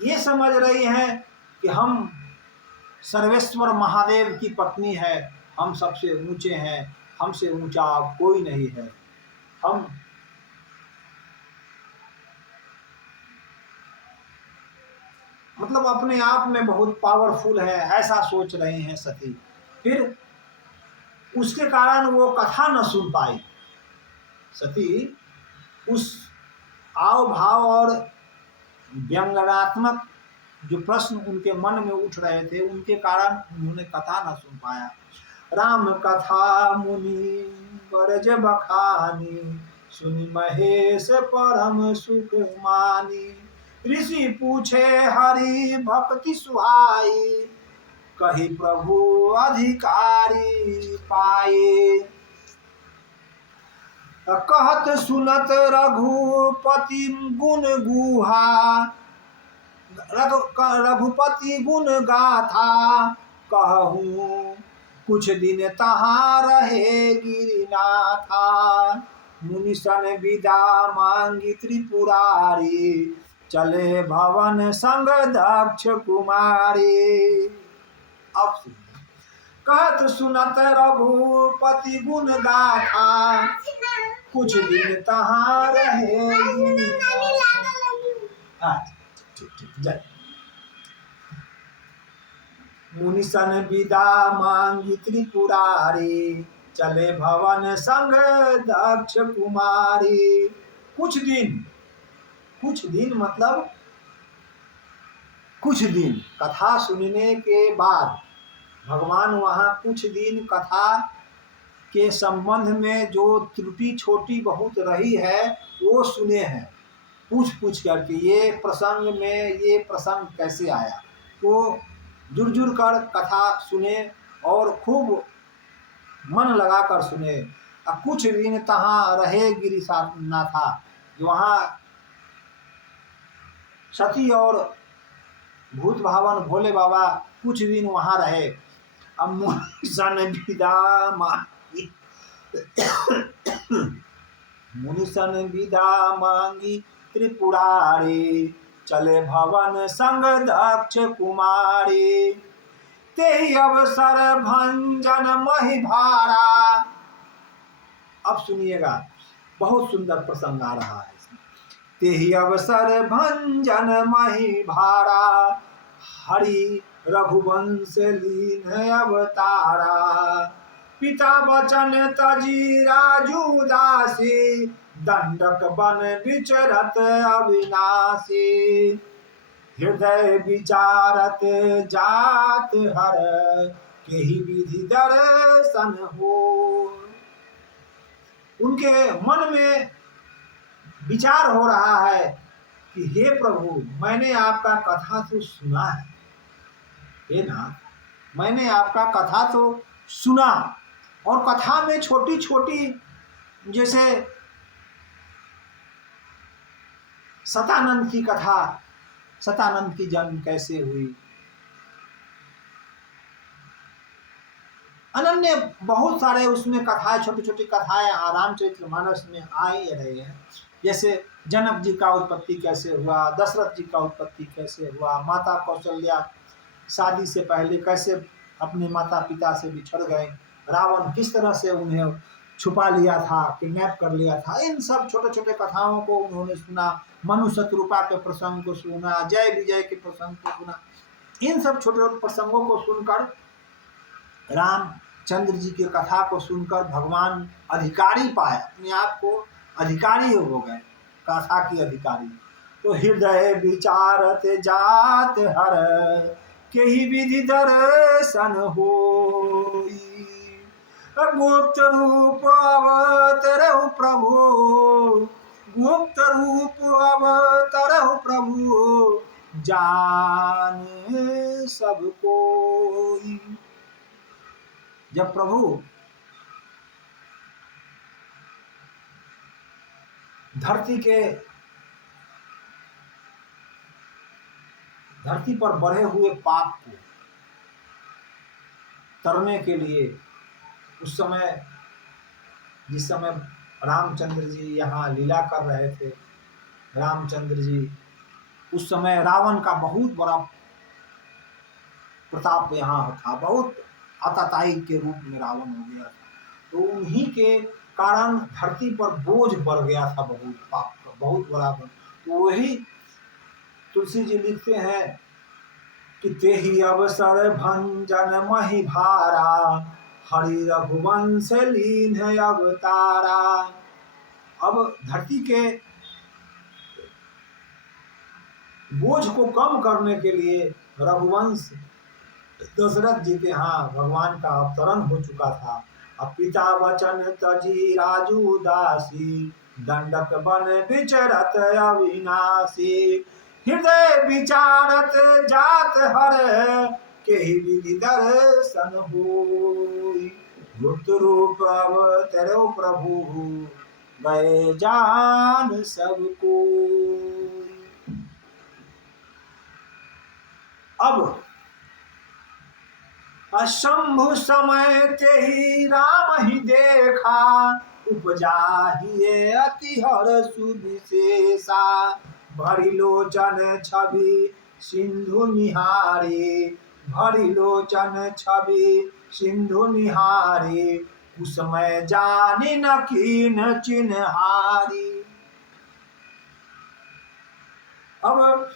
ये समझ रही हैं कि हम सर्वेश्वर महादेव की पत्नी है, हम सबसे ऊंचे हैं, हमसे ऊंचा कोई नहीं है, हम मतलब अपने आप में बहुत पावरफुल है, ऐसा सोच रहे हैं सती। फिर उसके कारण वो कथा न सुन पाई। सती उस आव भाव और व्यंग्यात्मक जो प्रश्न उनके मन में उठ रहे थे, उनके कारण उन्होंने कथा न सुन पाया। राम कथा मुनि बरज बखानी, सुनि महेश परम सुख मानी। ऋषि पूछे हरि भक्ति सुहाई, कही प्रभु अधिकारी पाए। कहत सुनत रघुपति गुण गुहा, रघुपति गुण गाथा, कहूँ कुछ दिन तहाँ रहे गिरिनाथा। मुनि सन विदा मांगी त्रिपुरारी, चले भवन संग दक्ष कुमारी। अब कहत सुनत रघुपति गुण गाथा, कुछ दिन तहाँ रहे मुनि सन विदा मांगी त्रिपुरारी, चले भवन संग दक्ष कुमारी। कुछ दिन मतलब कुछ दिन कथा सुनने के बाद भगवान वहाँ कुछ दिन कथा के संबंध में जो त्रुटि छोटी बहुत रही है वो सुने हैं, पूछ करके ये प्रसंग में ये प्रसंग कैसे आया, वो जुड़ कर कथा सुने और खूब मन लगा कर सुने। कुछ दिन तहाँ रहे गिरिनाथा, वहाँ सती और भूत भावन भोले बाबा कुछ दिन वहाँ रहे। अब मुनि सन विदा मुनि सन विदा मांगी त्रिपुरारी, चले भवन संग दक्ष कुमारी। तेहि अवसर भंजन मही भारा। अब सुनिएगा, बहुत सुंदर प्रसंग आ रहा है। तेहि अवसर भंजन मही भारा, हरि रघुवंश लीन अवतारा। पिता बचन तजी राजू दासी, दंडक बन विचरत अविनाशी। हृदय विचारत जात हर, केहि विधि दर्शन हो। उनके मन में विचार हो रहा है कि हे प्रभु, मैंने आपका कथा तो सुना है, हे नाथ, मैंने आपका कथा तो सुना, और कथा में छोटी छोटी जैसे सतानंद की कथा, सतानंद की जन्म कैसे हुई, अनन्य बहुत सारे उसमें कथाएं, छोटी छोटी कथाएं रामचरितमानस में आ ही रहे हैं। जैसे जनक जी का उत्पत्ति कैसे हुआ, दशरथ जी का उत्पत्ति कैसे हुआ, माता कौशल्या शादी से पहले कैसे अपने माता पिता से बिछड़ गए, रावण किस तरह से उन्हें छुपा लिया था, किडनैप कर लिया था। इन सब छोटे छोटे कथाओं को उन्होंने सुना, मनु शत्रुपा के प्रसंग को सुना, जय विजय के प्रसंग को सुना। इन सब छोटे छोटे प्रसंगों को सुनकर, रामचंद्र जी की कथा को सुनकर भगवान अधिकारी पाए, अपने आप को अधिकारी हो गए, कथा की अधिकारी। तो हृदय विचारत जात हर के ही विधि दर्शन होई, गुप्त रूप अवतरहु प्रभु, गुप्त रूप अवतरहु प्रभु, जान सब कोई। जब प्रभु धरती पर बढ़े हुए पाप को तरने के लिए, उस समय जिस समय रामचंद्र जी यहाँ लीला कर रहे थे, रामचंद्र जी उस समय रावण का बहुत बड़ा प्रताप यहाँ था, बहुत आतताई के रूप में रावण हो गया था। तो उन्हीं के कारण धरती पर बोझ बढ़ गया था, बहुत पाप का बहुत बड़ा। तो वही तुलसी जी लिखते हैं कि तेहि अवसर भंजन मही भारा, हरि रघुवंश लीन अवतारा। अब धरती के बोझ को कम करने के लिए रघुवंश दशरथ जी के यहाँ भगवान का अवतरण हो चुका था। अब पिता वचन तजी राजू दासी, दंडक बन विचरत अविनाशी, हृदय विचारत जात हर के ही विधि दर्शन होई, गुप्त रूप अवतरहु प्रभु, गए जान सबको। अब शंभु समय ते ही राम ही देखा, उपजा ही अति हर सुविशेषा, भरी लोचन छवि सिंधु निहारी, भरी लोचन छवि सिंधु निहारी, कुसमय जानी न कीन चिन्हारी। अब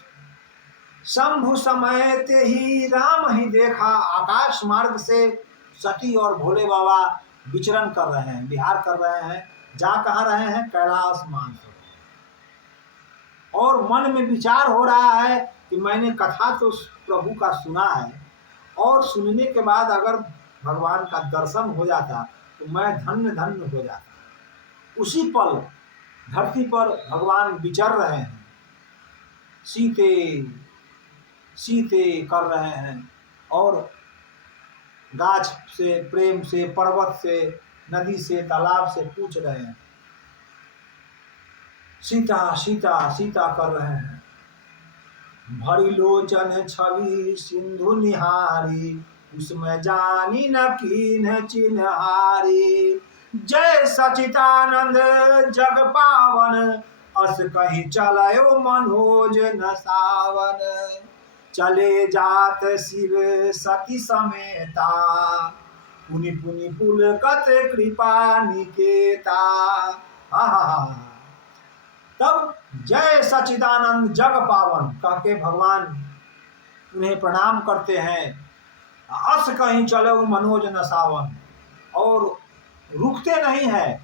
शंभु समय ते ही राम ही देखा, आकाश मार्ग से सती और भोले बाबा विचरण कर रहे हैं, विहार कर रहे हैं। जा कहाँ रहे हैं? कैलाश मान से। और मन में विचार हो रहा है कि मैंने कथा तो प्रभु का सुना है, और सुनने के बाद अगर भगवान का दर्शन हो जाता तो मैं धन्य धन्य हो जाता। उसी पल धरती पर भगवान विचर रहे हैं, सीते सीते कर रहे हैं, और गाछ से, प्रेम से, पर्वत से, नदी से, तालाब से पूछ रहे हैं, सीता सीता सीता कर रहे हैं। भरी लोचन छवि सिंधु निहारी, उसमें जानी न कीन चिन्हारी, जय सचिदानंद जग पावन, अस कहीं चलयो मनोज न सावन, चले जात शिव सती समेता, पुनि पुनि पुलकत कृपा निकेता। तब जय सचिदानंद जग पावन कह के भगवान उन्हें प्रणाम करते हैं। अस कहीं चलो मनोज न सावन, और रुकते नहीं है।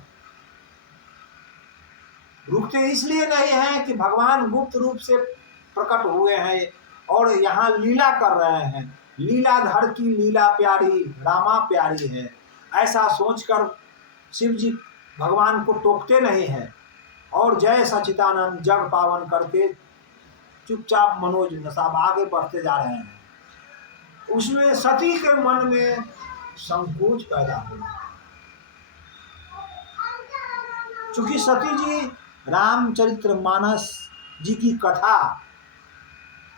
रुकते इसलिए नहीं है कि भगवान गुप्त रूप से प्रकट हुए हैं और यहाँ लीला कर रहे हैं। लीलाधर की लीला प्यारी, रामा प्यारी है, ऐसा सोचकर शिव जी भगवान को टोकते नहीं है, और जय सचिदानंद जग पावन करके चुपचाप मनोज नसाब आगे बढ़ते जा रहे हैं। उसमें सती के मन में संकोच पैदा हुआ, चूंकि सती जी रामचरितमानस जी की कथा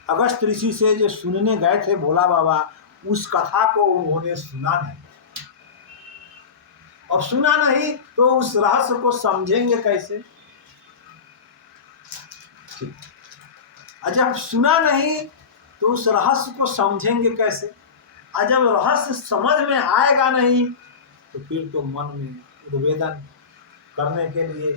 अगस्त ऋषि से जो सुनने गए थे भोला बाबा, उस कथा को उन्होंने सुना नहीं। अब सुना नहीं तो उस रहस्य को समझेंगे कैसे? जब सुना नहीं तो उस रहस्य को समझेंगे कैसे? और जब रहस्य समझ में आएगा नहीं तो फिर तो मन में उद्वेदन करने के लिए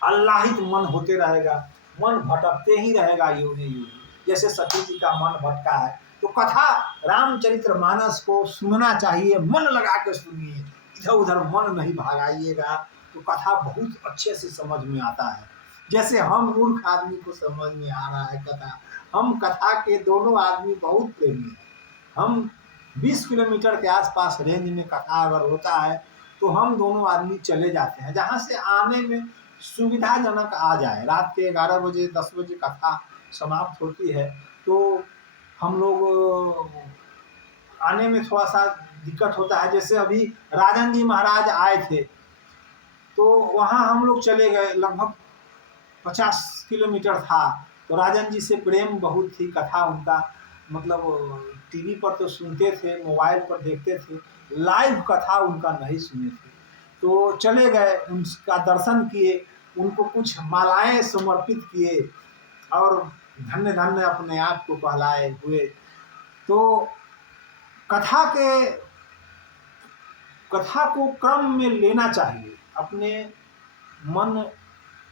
आह्लादित मन होते रहेगा, मन भटकते ही रहेगा यूं ही यूं ही। जैसे सती जी का मन भटका है, तो कथा रामचरितमानस को सुनना चाहिए, मन लगा के सुनिए, इधर उधर मन नहीं भागाइएगा, तो कथा बहुत अच्छे से समझ में आता है। जैसे हम मूर्ख आदमी को समझ में आ रहा है कथा, हम कथा के दोनों आदमी बहुत प्रेमी हैं। हम 20 किलोमीटर के आसपास रेंज में कथा अगर होता है तो हम दोनों आदमी चले जाते हैं, जहाँ से आने में सुविधाजनक आ जाए। रात के 11 बजे 10 बजे कथा समाप्त होती है, तो हम लोग आने में थोड़ा सा दिक्कत होता है। जैसे अभी राजन जी महाराज आए थे, तो वहाँ हम लोग चले गए, लगभग 50 किलोमीटर था। तो राजन जी से प्रेम बहुत थी, कथा उनका मतलब टीवी पर तो सुनते थे, मोबाइल पर देखते थे, लाइव कथा उनका नहीं सुने थे। तो चले गए, उनका दर्शन किए, उनको कुछ मालाएं समर्पित किए और धन्य धन्य अपने आप को कहलाए हुए। तो कथा को क्रम में लेना चाहिए, अपने मन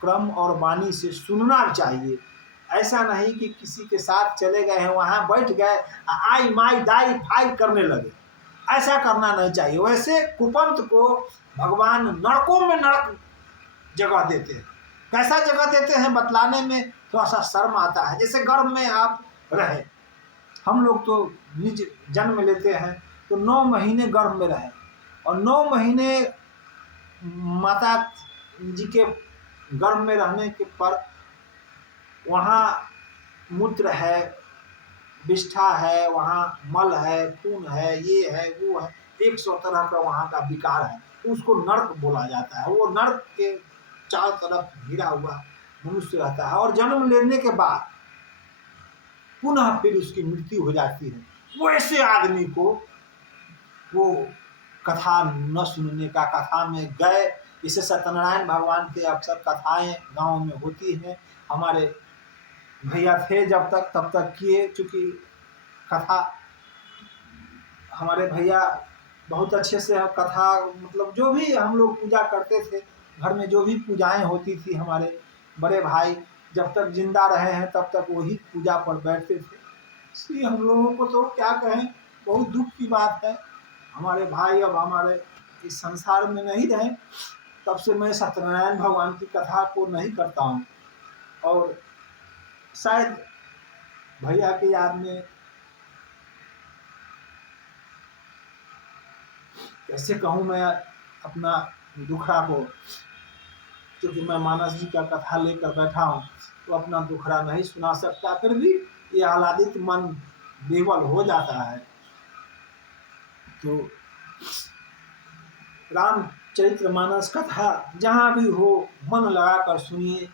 क्रम और वाणी से सुनना चाहिए। ऐसा नहीं कि किसी के साथ चले गए हैं, वहाँ बैठ गए, आई माई दाई फाई करने लगे, ऐसा करना नहीं चाहिए। वैसे कुपंथ को भगवान नरकों में नरक जगह देते हैं। कैसा जगह देते हैं बतलाने में थोड़ा सा शर्म आता है। जैसे गर्भ में आप रहे, हम लोग तो निज जन्म लेते हैं तो 9 महीने गर्भ में रहे, और 9 महीने माता जी के गर्भ में रहने के पर वहाँ मूत्र है, विष्ठा है, वहाँ मल है, खून है, ये है वो है, 100 तरह का वहाँ का विकार है, उसको नर्क बोला जाता है। वो नर्क के चारों तरफ घिरा हुआ मनुष्य रहता है, और जन्म लेने के बाद पुनः फिर उसकी मृत्यु हो जाती है। वो ऐसे आदमी को वो कथा न सुनने का, कथा में गए, जैसे सत्यनारायण भगवान के अक्सर कथाएं गांव में होती हैं। हमारे भैया थे जब तक तब तक किए, चूँकि कथा हमारे भैया बहुत अच्छे से कथा मतलब जो भी हम लोग पूजा करते थे, घर में जो भी पूजाएं होती थी, हमारे बड़े भाई जब तक जिंदा रहे हैं तब तक वही पूजा पर बैठते थे। इसलिए हम लोगों को तो क्या कहें, बहुत दुख की बात है। हमारे भाई अब हमारे इस संसार में नहीं रहे, तब से मैं सत्यनारायण भगवान की कथा को नहीं करता हूँ। और शायद भैया की याद में कैसे कहूँ मैं अपना दुखड़ा को, क्योंकि मैं मानस जी का कथा लेकर बैठा हूँ तो अपना दुखड़ा नहीं सुना सकता, फिर भी ये आह्लादित मन विवल हो जाता है। तो रामचरितमानस कथा जहाँ भी हो मन लगा कर सुनिए,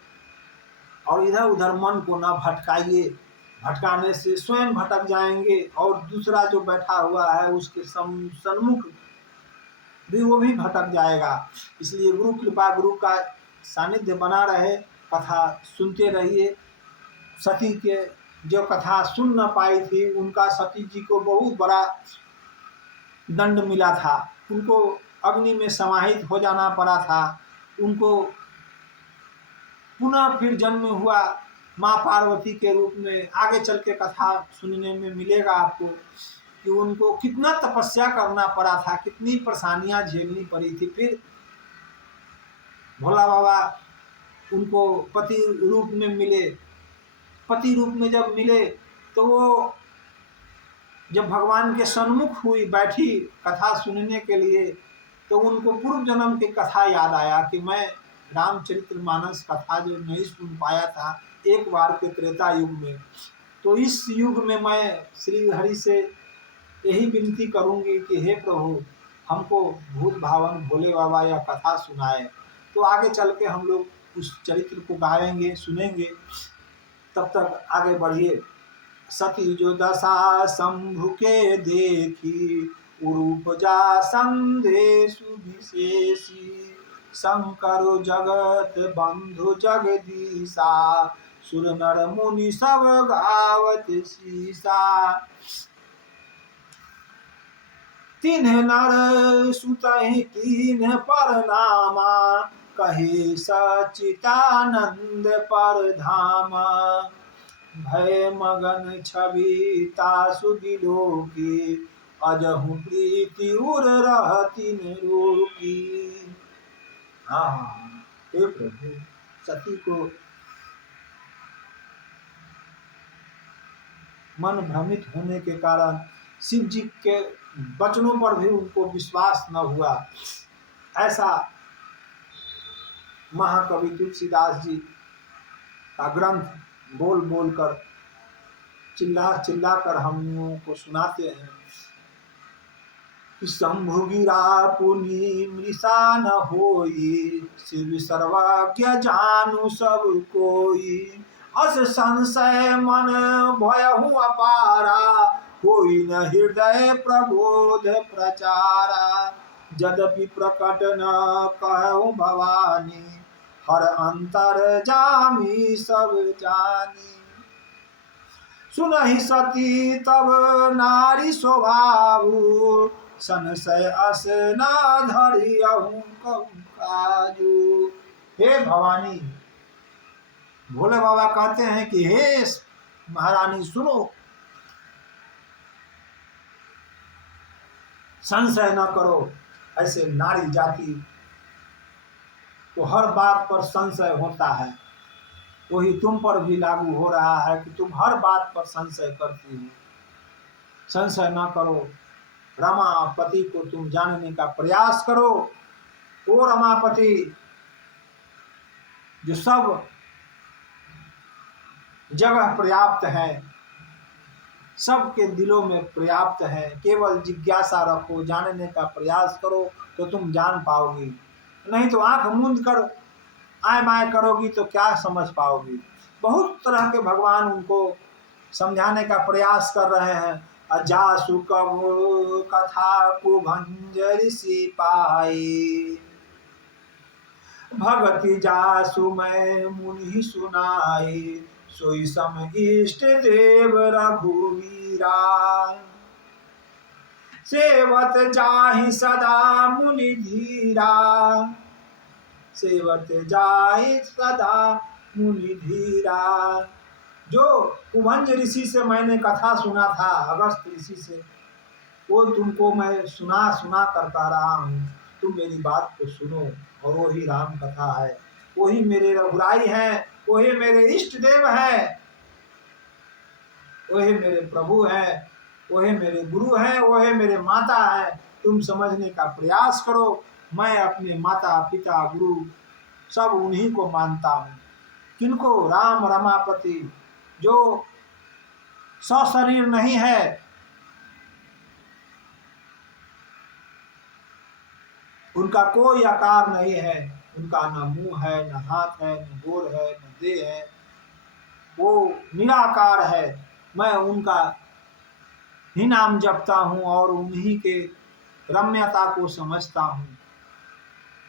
और इधर उधर मन को ना भटकाइए। भटकाने से स्वयं भटक जाएंगे और दूसरा जो बैठा हुआ है उसके सन्मुख भी वो भी भटक जाएगा। इसलिए गुरु कृपा, गुरु का सानिध्य बना रहे, कथा सुनते रहिए। सती के जो कथा सुन न पाई थी, उनका सती जी को बहुत बड़ा दंड मिला था, उनको अग्नि में समाहित हो जाना पड़ा था। उनको पुनः फिर जन्म हुआ माँ पार्वती के रूप में। आगे चल के कथा सुनने में मिलेगा आपको कि उनको कितना तपस्या करना पड़ा था, कितनी परेशानियां झेलनी पड़ी थी। फिर भोला बाबा उनको पति रूप में मिले। पति रूप में जब मिले तो वो जब भगवान के सन्मुख हुई बैठी कथा सुनने के लिए, तो उनको पूर्व जन्म की कथा याद आया कि मैं रामचरितमानस कथा जो नहीं सुन पाया था एक बार के त्रेता युग में, तो इस युग में मैं श्री हरि से यही विनती करूंगी कि हे प्रभु, हमको भूत भावन भोले बाबा या कथा सुनाए। तो आगे चल के हम लोग उस चरित्र को गाएंगे, सुनेंगे। तब तक आगे बढ़िए। सती जो दशा शंभु के देखी, उरूपजा संदेशु विशेषी। शंकर जगत बंधु जगदीशा, सुर नर मुनि सब गावत शीसा। तिन्ह नर सुतहि कीन परनामा, कहे सच्चिदानंद परधामा। भय मगन छवि तासु बिलोकी, अजहु प्रीति उर रहती निरोकी। हाँ, हे प्रभु, सती को मन भ्रमित होने के कारण शिव जी के वचनों पर भी उनको विश्वास न हुआ। ऐसा महाकवि तुलसीदास जी का ग्रंथ बोल बोल कर, चिल्ला चिल्ला कर हम लोगों को सुनाते हैं। शंभु गिरा पुनि मृषा न होई, शिव सर्वज्ञ जानु सब कोई। अस संशय मन भयहु अपारा, होई न हृदय प्रबोध प्रचारा। यद्यपि प्रकट न कहु भवानी, हर अंतर जामी सब जानी। सुनहि सती तब नारी स्वभाव, संशय अस न धरियहु काजू। हे भवानी, भोले बाबा कहते हैं कि हे महारानी सुनो, संशय न करो। ऐसे नारी जाति को हर बात पर संशय होता है, वही तुम पर भी लागू हो रहा है कि तुम हर बात पर संशय करती हो। संशय न करो, रमापति को तुम जानने का प्रयास करो। वो रमापति जो सब जगह पर्याप्त है, सबके दिलों में पर्याप्त है। केवल जिज्ञासा रखो, जानने का प्रयास करो तो तुम जान पाओगी। नहीं तो आंख मूंद कर आय माय करोगी तो क्या समझ पाओगी। बहुत तरह के भगवान उनको समझाने का प्रयास कर रहे हैं। अजासु कबो कथा कुभंज ऋषि पाई, भगति जासु मैं मुनि सुनाई। सोई सम इष्ट देव रघुवीरा, सेवत जाहि सदा मुनि धीरा। सेवत जाहि सदा मुनि धीरा। जो कुभंज ऋषि से मैंने कथा सुना था, अगस्त ऋषि से, वो तुमको मैं सुना सुना करता रहा हूँ। तुम मेरी बात को सुनो। और वही राम कथा है, वही मेरे रघुराई हैं, वही मेरे इष्ट देव हैं, वही मेरे प्रभु हैं, वही मेरे गुरु हैं, वही मेरे माता हैं। तुम समझने का प्रयास करो। मैं अपने माता पिता गुरु सब उन्हीं को मानता हूँ। किनको? राम रमापति, जो सशरीर नहीं है, उनका कोई आकार नहीं है, उनका न मुंह है, न हाथ है, न गोर है, न देह है, वो निराकार है। मैं उनका ही नाम जपता हूँ और उन्हीं के रम्यता को समझता हूँ।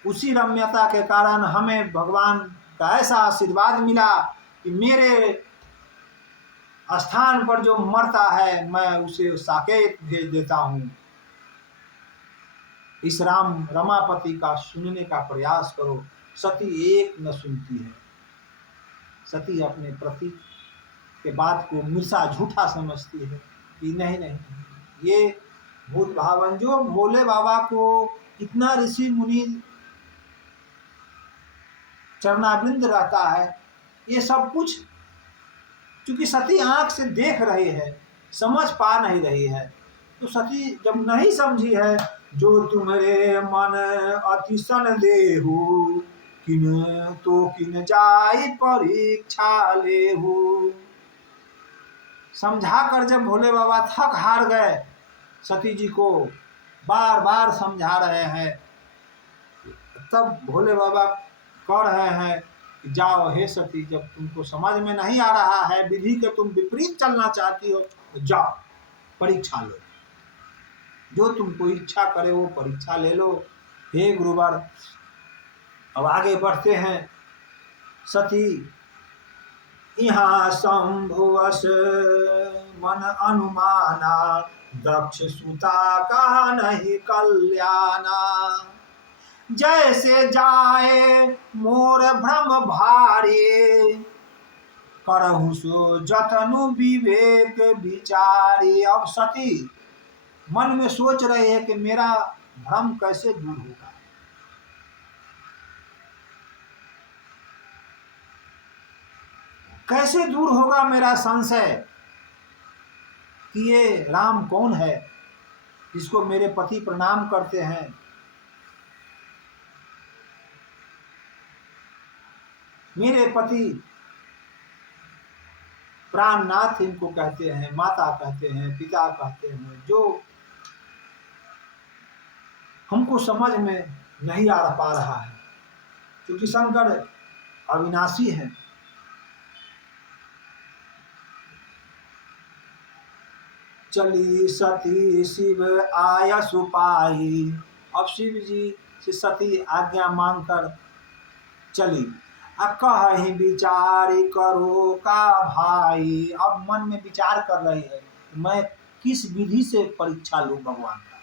उसी रम्यता के कारण हमें भगवान का ऐसा आशीर्वाद मिला कि मेरे स्थान पर जो मरता है मैं उसे साकेत भेज देता हूँ। इस राम रमापति का सुनने का प्रयास करो। सती एक न सुनती है। सती अपने पति के बात को मिर्सा झूठा समझती है कि नहीं नहीं, ये भूत भावन जो भोले बाबा को इतना ऋषि मुनि चरणावृंद रहता है, ये सब कुछ क्योंकि सती आंख से देख रही है, समझ पा नहीं रही है। तो सती जब नहीं समझी है, जो तुम्हारे मन अति सन देहु, किन तो किन जाई परीक्षा लेहु। समझा कर जब भोले बाबा थक हार गए, सती जी को बार बार समझा रहे हैं, तब भोले बाबा कह रहे हैं कि जाओ हे सती, जब तुमको समझ में नहीं आ रहा है, विधि के तुम विपरीत चलना चाहती हो, तो जाओ परीक्षा लो, जो तुमको इच्छा करे वो परीक्षा ले लो। हे गुरुवर, अब आगे बढ़ते हैं। सती यहाँ शंभुवश मन अनुमाना, दक्ष सुता का नहीं कल्याणा। जैसे जाए मोर भ्रम भारी, करहु सो जतनु विवेक विचारी। अब सती मन में सोच रहे हैं कि मेरा भ्रम कैसे दूर होगा, कैसे दूर होगा मेरा संशय कि ये राम कौन है जिसको मेरे पति प्रणाम करते हैं। मेरे पति प्राणनाथ इनको कहते हैं, माता कहते हैं, पिता कहते हैं, जो हमको समझ में नहीं आ पा रहा है, क्योंकि शंकर अविनाशी है। चली सती शिव आया सुपाई। अब शिव जी से सती आज्ञा मांगकर चली। अब कहीं विचार करो का भाई। अब मन में विचार कर रही है, मैं किस विधि से परीक्षा लूं भगवान का,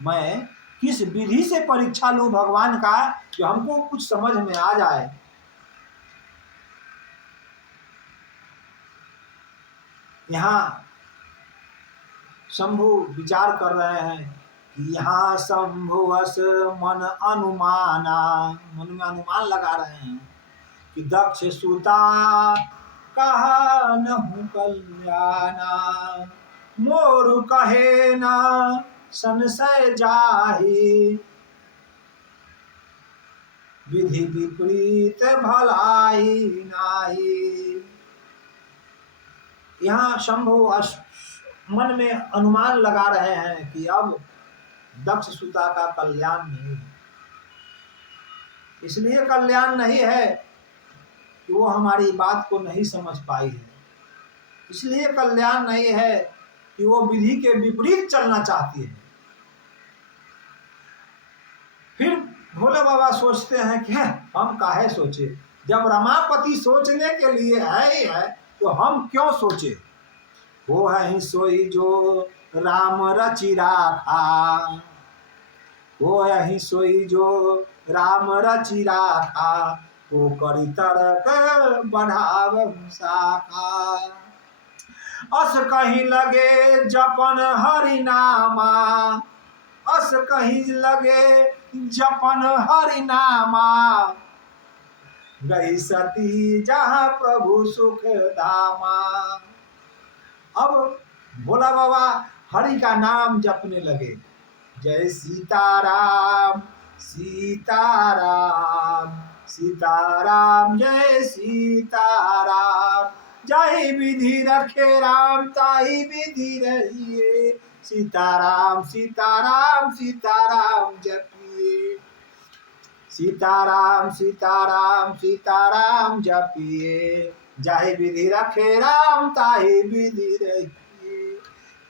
मैं किस विधि से परीक्षा लूं भगवान का कि हमको कुछ समझ में आ जाए। यहाँ शंभु विचार कर रहे हैं कि यहाँ शंभुवश मन अनुमाना, मन में अनुमान लगा रहे हैं कि दक्ष सुता कहा नहु कल्याणा। मोर कहे न संशय जाहि, विधि विपरीत भलाई नाही। यहाँ शंभु मन में अनुमान लगा रहे हैं कि अब दक्ष सुता का कल्याण नहीं है। इसलिए कल्याण नहीं है कि वो हमारी बात को नहीं समझ पाई है, इसलिए कल्याण नहीं है कि वो विधि के विपरीत चलना चाहती है। फिर भोले बाबा सोचते हैं कि हम काहे सोचे, जब रमापति सोचने के लिए है ही है तो हम क्यों सोचे। वो है सोई जो राम रचि राखा, वो है सोई जो राम रचि राखा। वो करी तर्क बढ़ाव शाखा। अस कहीं लगे जपन हरि नामा, अस कहीं लगे जपन हरि नामा। गई सती जहाँ प्रभु सुख धामा। अब भोला बाबा हरि का नाम जपने लगे, जय सीताराम सीताराम सीताराम जय सीताराम। जाहि विधि रखे राम ताहि विधि रहिए, सीताराम सीताराम सीताराम जपिए, सीताराम सीताराम सीताराम जपिए। जाहि विधि रखे राम ताहि विधि रहिए।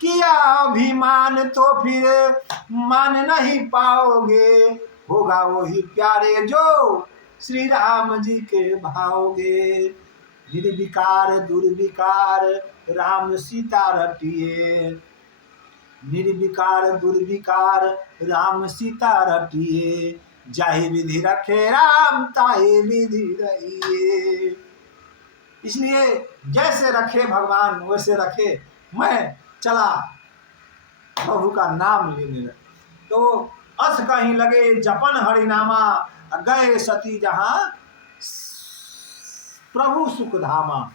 किया अभिमान तो फिर मान नहीं पाओगे, होगा वही प्यारे जो श्री राम जी के भाओगे। निर्विकार दुर्विकार राम सीता रटिए, निर्विकार दुर्विकार राम सीता रटिए। जाहि विधि रखे राम ताहि विधि रहिए। इसलिए जैसे रखे भगवान वैसे रखे। मैं चला प्रभु का नाम लेने लगा, तो अस कहीं लगे जपन हरिनामा। गए सती जहां प्रभु सुखधामा।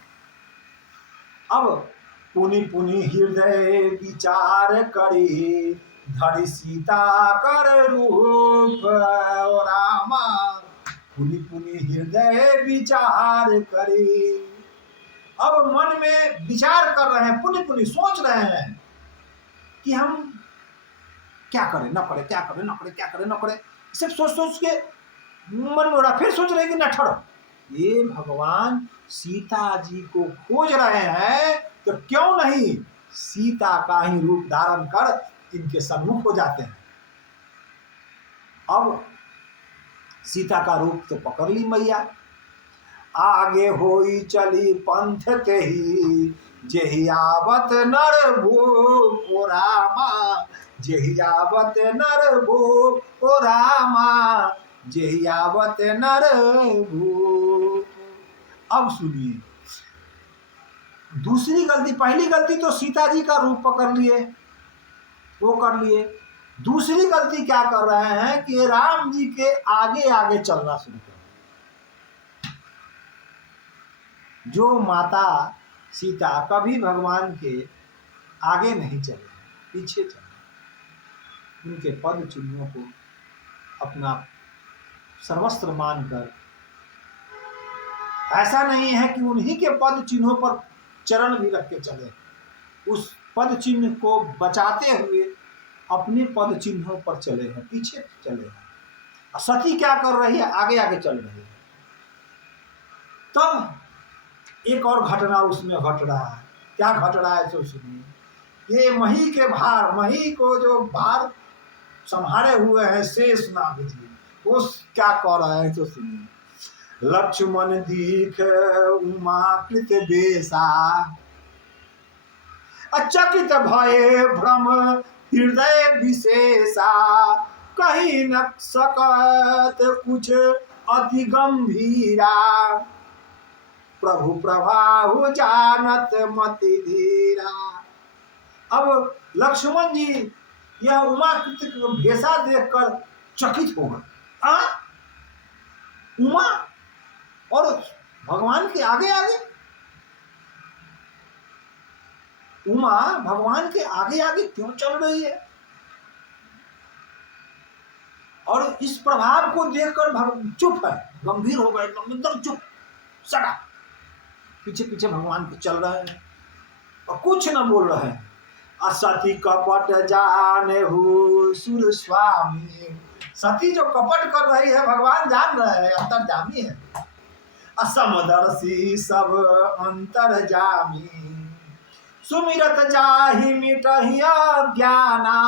अब पुनि पुनि हृदय विचार करी, धरि सीता कर रूप रामा। पुनि पुनि हृदय विचार करी। अब मन में विचार कर रहे हैं, पुनि पुनि सोच रहे हैं कि हम क्या करें न करें, क्या करें न करें, क्या करें न करें। सिर्फ सोच सोच के मन में हो रहा। फिर सोच रहे हैं कि न ठहरो, ये भगवान सीता जी को खोज रहे हैं तो क्यों नहीं सीता का ही रूप धारण कर इनके सम्मुख हो जाते हैं। अब सीता का रूप तो पकड़ ली मैया। आगे होई चली पंथ ते ही, जेहियावत नर भो रामा, जेहियावत नर भो रामा, जेहियावत नर भो। अब सुनिए दूसरी गलती, पहली गलती तो सीता जी का रूप पकड़ लिए, वो कर लिए। दूसरी गलती क्या कर रहे हैं कि राम जी के आगे आगे चलना शुरू कर। जो माता सीता कभी भगवान के आगे नहीं चले, पीछे चले, उनके पद चिन्हों को अपना सर्वस्त्र मानकर, ऐसा नहीं है कि उन्हीं के पद चिन्हों पर चरण भी रख के चले, उस पद चिन्ह को बचाते हुए अपने पद चिन्हों पर चले हैं, पीछे चले हैं। सती क्या कर रही है, आगे आगे चल रही है। तब एक और घटना उसमें घट रहा है। क्या घट रहा है तो सुनिए। ये मही के भार, मही को जो भार संभाले हुए हैं शेषनाग जी, वो क्या कह रहे हैं तो सुनिए। लक्ष्मण दीख उमाकृत बेसा, अचकित भये भ्रम हृदय विशेषा, कहीं न सकत कुछ अति गंभीरा, प्रभु प्रभाहु जानत मति धीरा। अब लक्ष्मण जी यह उमाकृत भेषा देखकर चकित हो गए। उमा और भगवान के आगे आगे, उमा भगवान के आगे आगे क्यों चल रही है? और इस प्रभाव को देखकर चुप है, गंभीर हो गए, एकदम चुप, सड़ा, पीछे पीछे भगवान के चल रहे हैं और कुछ न बोल रहे हैं। असती कपट जाने हु सुर स्वामी, सती जो कपट कर रही है भगवान जान रहे हैं, अंतर्जामी है। असमदर्शी सब अंतर्जामी, सुमिरत जाहि मिटहिया ज्ञाना,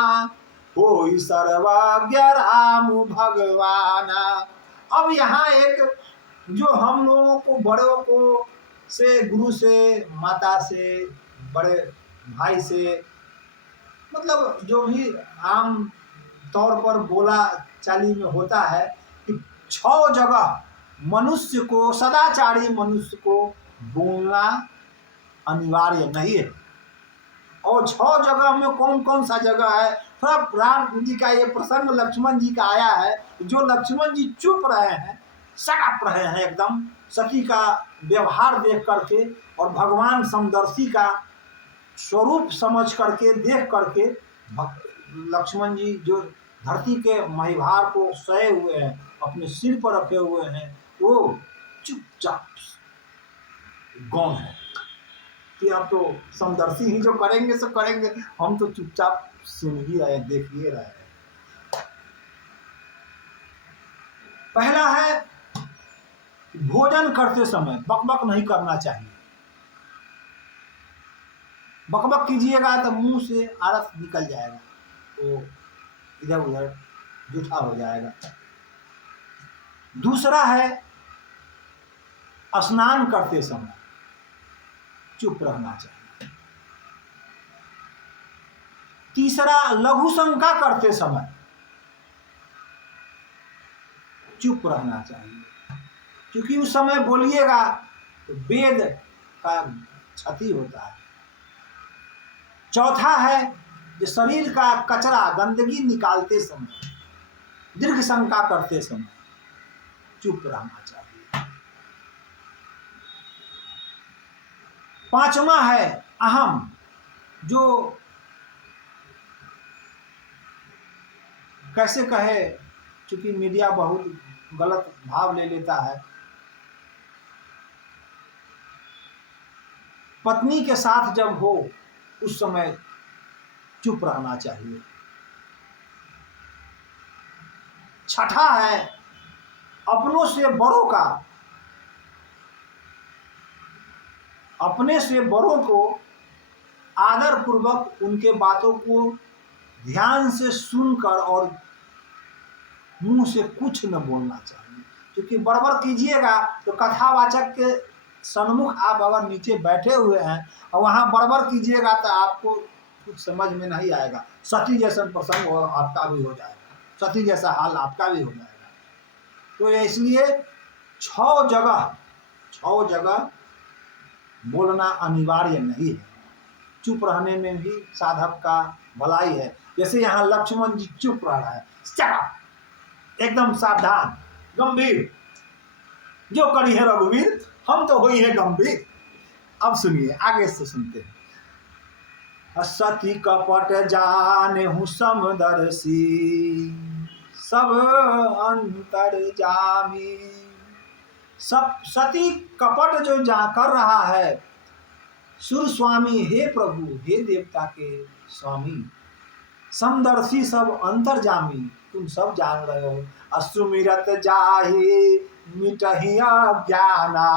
होई सर्वज्ञ राम भगवाना। अब यहाँ एक जो हम लोगों को, बड़ों को से, गुरु से, माता से, बड़े भाई से, मतलब जो भी आम तौर पर बोला चाली में होता है कि 6 जगह मनुष्य को, सदाचारी मनुष्य को बोलना अनिवार्य नहीं है। और 6 जगह में कौन कौन सा जगह है? थोड़ा राम जी का ये प्रसंग लक्ष्मण जी का आया है। जो लक्ष्मण जी चुप रहे हैं, सड़प रहे हैं एकदम, सती का व्यवहार देख करके और भगवान समदर्शी का स्वरूप समझ करके, देख करके, लक्ष्मण जी जो धरती के महिभार को सहे हुए हैं, अपने सिर पर रखे हुए हैं, वो चुपचाप गौण है कि अब तो समदर्शी ही जो करेंगे सो करेंगे, हम तो चुपचाप सुन ही रहे, देख ही रहे। पहला है भोजन करते समय बकबक नहीं करना चाहिए। बकबक कीजिएगा तो मुंह से आरस निकल जाएगा, तो इधर उधर जूठा हो जाएगा। दूसरा है स्नान करते समय चुप रहना चाहिए। तीसरा लघु शंका करते समय चुप रहना चाहिए, क्योंकि उस समय बोलिएगा तो वेद का क्षति होता है। चौथा है कि शरीर का कचरा, गंदगी निकालते समय, दीर्घ शंका करते समय चुप रहना चाहिए। पांचवा है अहम, जो कैसे कहे, क्योंकि मीडिया बहुत गलत भाव ले लेता है। पत्नी के साथ जब हो उस समय चुप रहना चाहिए। छठा है अपनों से बड़ों का, अपने से बड़ों को आदर पूर्वक उनके बातों को ध्यान से सुनकर और मुंह से कुछ न बोलना चाहिए, क्योंकि बड़बड़ कीजिएगा तो कथावाचक के सन्मुख आप अगर नीचे बैठे हुए हैं और वहाँ बड़बड़ कीजिएगा तो आपको कुछ समझ में नहीं आएगा। सती जैसा प्रसंग और आपका भी हो जाएगा, सती जैसा हाल आपका भी हो जाएगा। तो इसलिए 6 जगह बोलना अनिवार्य नहीं है। चुप रहने में भी साधक का भलाई है। जैसे यहाँ लक्ष्मण जी चुप रह रहा है, एकदम सावधान गंभीर, जो करी है रघुवीर हम तो हुई है गंभीर। अब सुनिए आगे से सुनते हैं। सती कपट जाने हूँ समदर्शी, सब अंतर जामी। सब सती कपट जो जा कर रहा है, सुर स्वामी हे प्रभु हे देवता के स्वामी, समदर्शी सब अंतर्जामी, तुम सब जान रहे हो। असुमिरत जाहि मिटहिया ज्ञाना।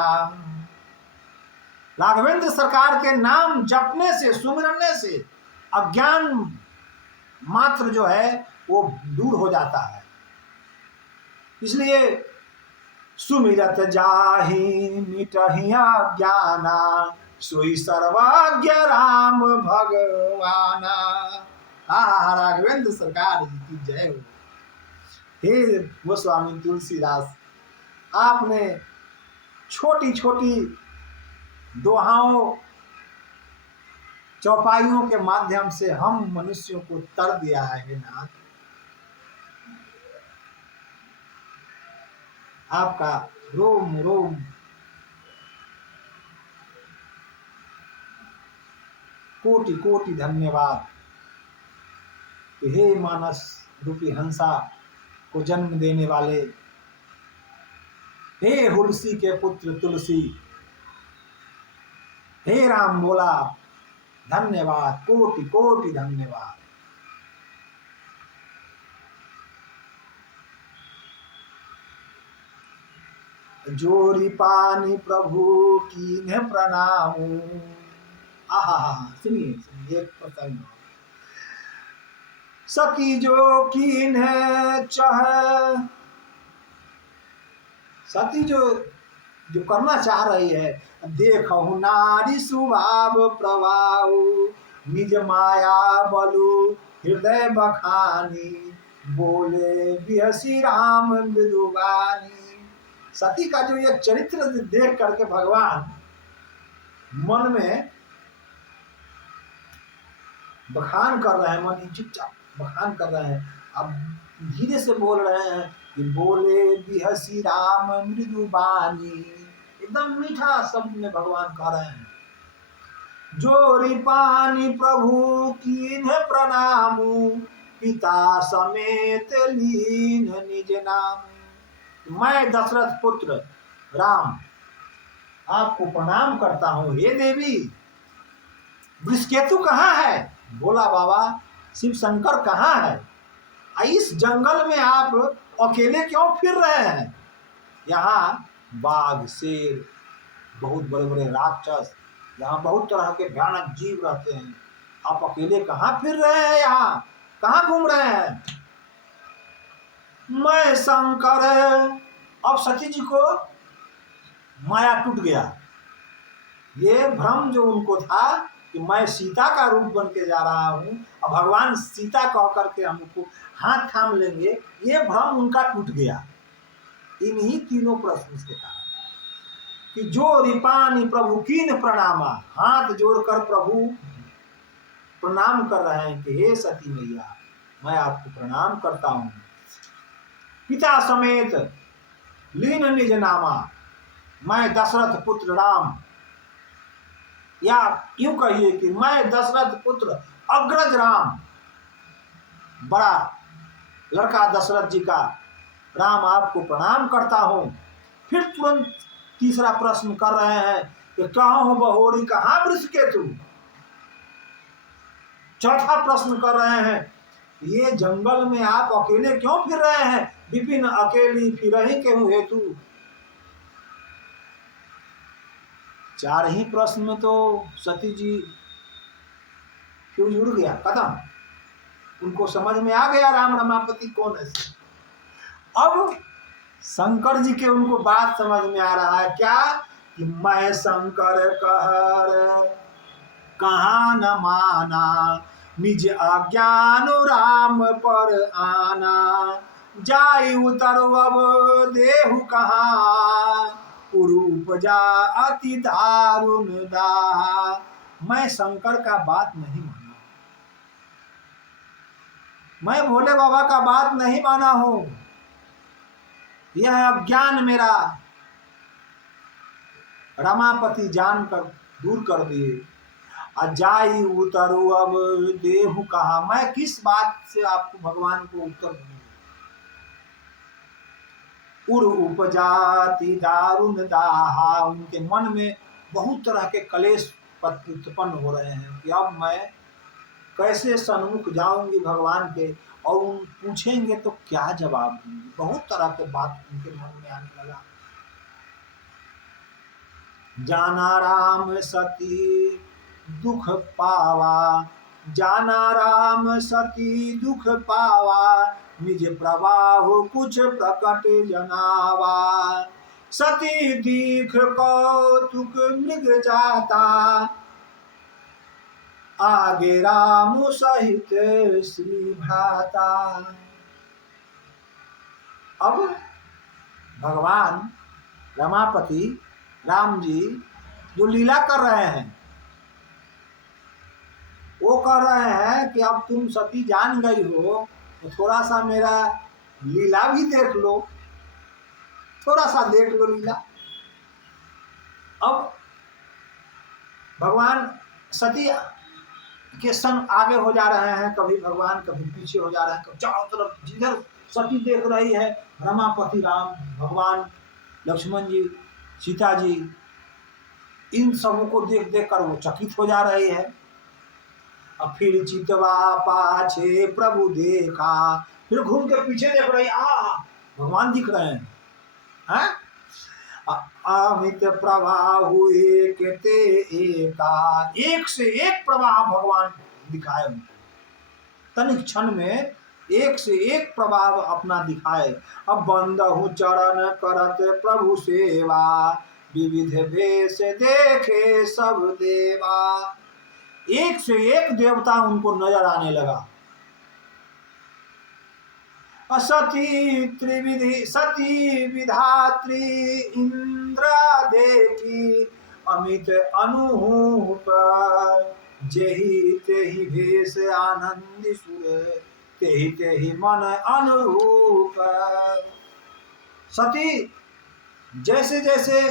राघवेंद्र सरकार के नाम जपने से, सुमिरने से अज्ञान मात्र जो है वो दूर हो जाता है। इसलिए सुमिरत जाहि मिटहिया ज्ञाना, सोई सर्वज्ञ राम भगवाना। राघवेंद्र सरकार जी की जय हो। हे गोस्वामी तुलसीदास, आपने छोटी छोटी दोहाओं चौपाइयों के माध्यम से हम मनुष्यों को तर दिया है। हे नाथ, आपका रोम रोम कोटि कोटि धन्यवाद। हे मानस रूपी हंसा को जन्म देने वाले, हे हुलसी के पुत्र तुलसी, हे राम बोला धन्यवाद, कोटि कोटि धन्यवाद। जोरी पानी प्रभु कीन्हे प्रणाम। सुनिए सुनिए एक प्रसंग। सखी जो कीन्हे चाहे, सती जो करना चाह रही है, देखहु नारी स्वभाव प्रभाव, निज माया बलु हृदय बखानी, बोले बिहसी राम मृदुबानी। सती का जो ये चरित्र देख करके भगवान मन में बखान कर रहे हैं, मन चुपचाप बखान कर रहे हैं। अब धीरे से बोल रहे हैं कि बोले बिहसी राम मृदुबानी, एकदम मीठा शब्द में भगवान कह रहे हैं। जोरी पानी प्रभु कीन्हे प्रणामु, पिता समेत लीन निज नाम। मैं दशरथ पुत्र राम आपको प्रणाम करता हूँ। हे देवी, वृषकेतु कहाँ है? बोला बाबा शिव शंकर कहाँ है? इस जंगल में आप अकेले क्यों फिर रहे हैं? यहाँ बाघ, शेर, बहुत बड़े बड़े राक्षस, यहाँ बहुत तरह के भयानक जीव रहते हैं। आप अकेले कहाँ फिर रहे हैं? यहाँ कहाँ घूम रहे हैं? मैं शंकर। अब सती जी को माया टूट गया। ये भ्रम जो उनको था कि मैं सीता का रूप बन के जा रहा हूँ और भगवान सीता कह करके हमको हाथ थाम लेंगे, ये भ्रम उनका टूट गया इन्हीं तीनों प्रश्न के कारण। कि जो रिपानी प्रभु कीन प्रणामा, हाथ जोड़कर प्रभु प्रणाम कर रहे हैं कि हे सती मैया, मैं आपको प्रणाम करता हूँ। पिता समेत लीन निज नामा, मैं दशरथ पुत्र राम, या यूं कहिए कि मैं दशरथ पुत्र अग्रज राम, बड़ा लड़का दशरथ जी का राम आपको प्रणाम करता हूं। फिर तुरंत तीसरा प्रश्न कर रहे हैं कि कहाँ हो बहोरी, कहाँ वृषकेतु। चौथा प्रश्न कर रहे हैं ये जंगल में आप अकेले क्यों फिर रहे हैं? विपिन अकेली फिरहि केहू हेतु। चार ही प्रश्न में तो सती जी क्यों जुड़ गया कदम, उनको समझ में आ गया राम रमापति कौन है। अब शंकर जी के उनको बात समझ में आ रहा है क्या कि मैं शंकर कहर कहाँ न माना, निज अज्ञान राम पर आना, जाई उतरु अब देहु कहाँ, उरु उपजा अति दारुण दाहा। मैं शंकर का बात नहीं माना, मैं भोले बाबा का बात नहीं माना हूं, यह अज्ञान मेरा रमापति जानकर दूर कर दिए। अजाई उतरु अब देहु कहा, मैं किस बात से आपको भगवान को उत्तर दूंगा। उर उपजाति दारुण दाहा, उनके मन में बहुत तरह के कलेश उत्पन्न हो रहे हैं कि अब मैं कैसे सन्मुख जाऊंगी भगवान के, और उन पूछेंगे तो क्या जवाब दूंगी। बहुत तरह के बात उनके मन में आने लगा। जाना राम सती दुख पावा, जाना राम सती दुख पावा, निज प्रवाहु कुछ प्रकट जनावा। सती दीख कौतुक मृग जाता, आगे राम सहित श्री भ्राता। अब भगवान रमापति राम जी जो लीला कर रहे हैं, वो कह रहे हैं कि अब तुम सती जान गई हो तो थोड़ा सा मेरा लीला भी देख लो, थोड़ा सा देख लो लीला। अब भगवान सती के संग आगे हो जा रहे हैं, कभी भगवान कभी पीछे हो जा रहे हैं, चारों तरफ जिधर सती देख रही है, रमापति राम, भगवान लक्ष्मण जी, सीता जी, इन सबों को देख देख कर वो चकित हो जा रही है। अब फिर चितवा पाछे प्रभु देखा, फिर घूम के पीछे देख रही, भगवान दिख रहे हैं, हैं? अमित प्रवाह हुए कहते एका, एक से एक प्रवाह भगवान दिखाए, तनिक क्षण में एक से एक प्रभाव अपना दिखाए। अब बंदहु चरण करत प्रभु सेवा, विविध वेश देखे सब देवा। एक से एक देवता उनको नजर आने लगा। सती त्रिविधि सती विधात्री इंद्रा देखी, अमित अनूप जेहि तेहि भेष आनंद सुर, तेहि तेहि मन अनुरूप। सती जैसे जैसे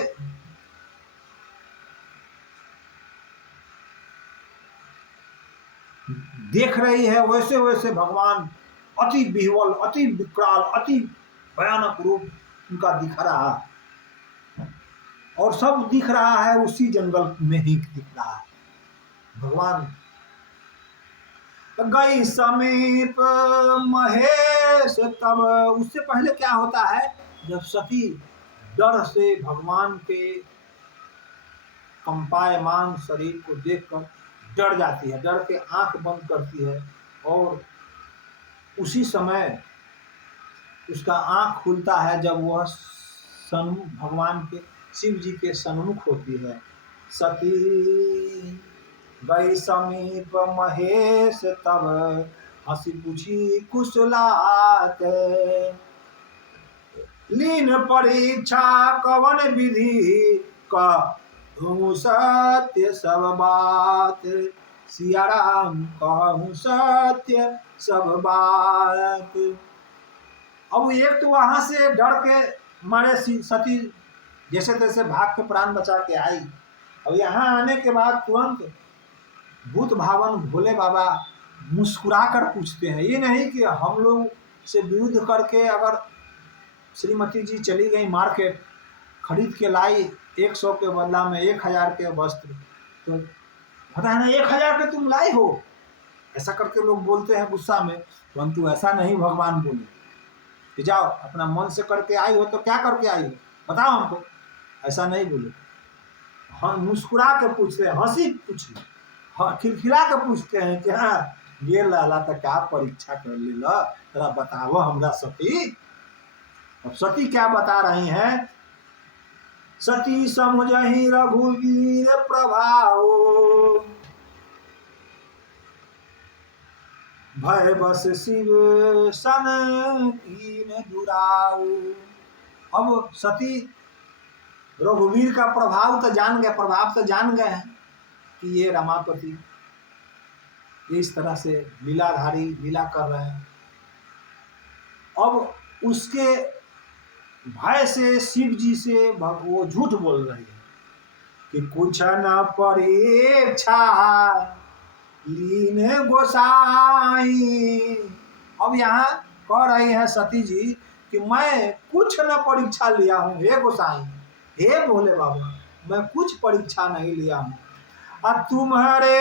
देख रही है, वैसे वैसे भगवान अति विह्वल, अति विकराल, अति भयानक रूप उनका दिख रहा है, और सब दिख रहा है उसी जंगल में ही दिख रहा है। भगवान गई समीप महेश तब, उससे पहले क्या होता है, जब सती डर से भगवान के कंपायमान शरीर को देखकर डर जाती है, डर के आंख बंद करती है, और उसी समय उसका आंख खुलता है जब वह सन्मुख भगवान के शिव जी के सन्मुख होती है। सती गई समीप महेश तब, हंसी पूछी कुशलात, लीन परीक्षा कवन विधि कहूँ सत्य सब बात, सिया राम कहूँ सत्य सब बात। अब एक तो वहां से डर के मारे सती जैसे तैसे भाग के प्राण बचा के आई। अब यहाँ आने के बाद तुरंत भूत भावन भोले बाबा मुस्कुरा कर पूछते हैं, ये नहीं कि हम लोग से विरुद्ध करके अगर श्रीमती जी चली गई मार्केट, खरीद के लाई 100 के बदला में 1000 के वस्त्र, तो पता है ना 1000 के तुम लाई हो, ऐसा करके लोग बोलते हैं गुस्सा में। परंतु ऐसा नहीं भगवान बोले कि जाओ अपना मन से करके आई हो तो क्या करके आई हो बताओ हमको, ऐसा नहीं बोले। हम मुस्कुरा के पूछते हैं, हंसी पूछी, खिलखिला के पूछते हैं कि हाँ ये लाला तो क्या परीक्षा कर ले ला, जरा बताओ हमरा सती। अब सती क्या बता रही हैं सती समुझहि रघुवीर प्रभाव, भय बस शिव सन कीन दुराऊ। अब सती रघुवीर का प्रभाव तो जान गए, प्रभाव तो जान गए हैं कि ये रमापति इस तरह से लीलाधारी लीला कर रहे हैं। अब उसके भय से शिव जी से वो झूठ बोल रहे हैं कि कुछ न परीक्षा लीन गोसाई। अब यहाँ कह रही है सती जी कि मैं कुछ न परीक्षा लिया हूँ हे गोसाई, हे भोले बाबा, मैं कुछ परीक्षा नहीं लिया हूँ। अब तुम्हारे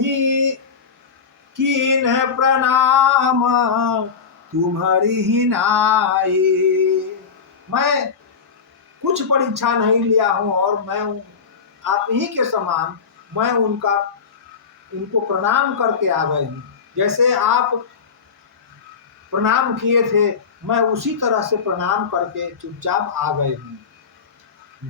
ही कीन है प्रणाम तुम्हारी ही नाई। मैं कुछ परीक्षा नहीं लिया हूँ और मैं आप ही के समान मैं उनको प्रणाम करके आ गए हूँ। जैसे आप प्रणाम किए थे मैं उसी तरह से प्रणाम करके चुपचाप आ गए हूँ।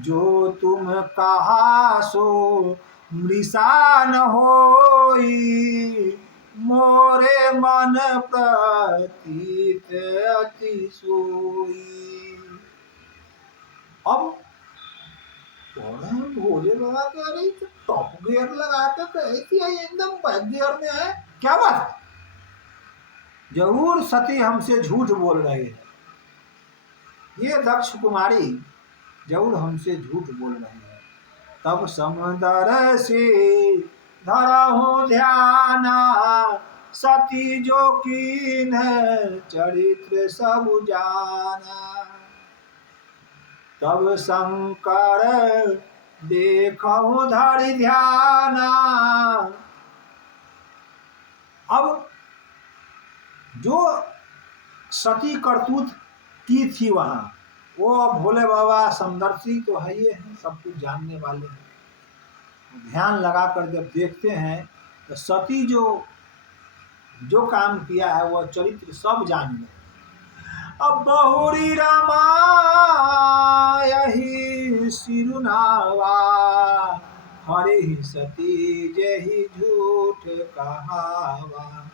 जो तुम कहा सो मृषा न होई, मोरे मन प्रतीत अति सोई। अब भोले बाबा कह रही तो टॉप गियर लगा के कही थी एकदम बैक गियर में है, क्या बात है? जरूर सती हमसे झूठ बोल रहे हैं, ये दक्ष कुमारी जरूर हमसे झूठ बोल रहे हैं। तब समदर से धरहु ध्याना, सती जो कीन चरित्र सब जाना। तब शंकर देखहु धरि ध्याना। अब जो सती करतूत की थी वहां, वो भोले बाबा समदर्शी तो है, ये हैं, सब कुछ जानने वाले हैं। ध्यान लगाकर जब देखते हैं तो सती जो काम किया है वह चरित्र सब जान गए। अब बहुरी रामा यही सिरुनावा, हरे ही सती जही झूठ कहावा।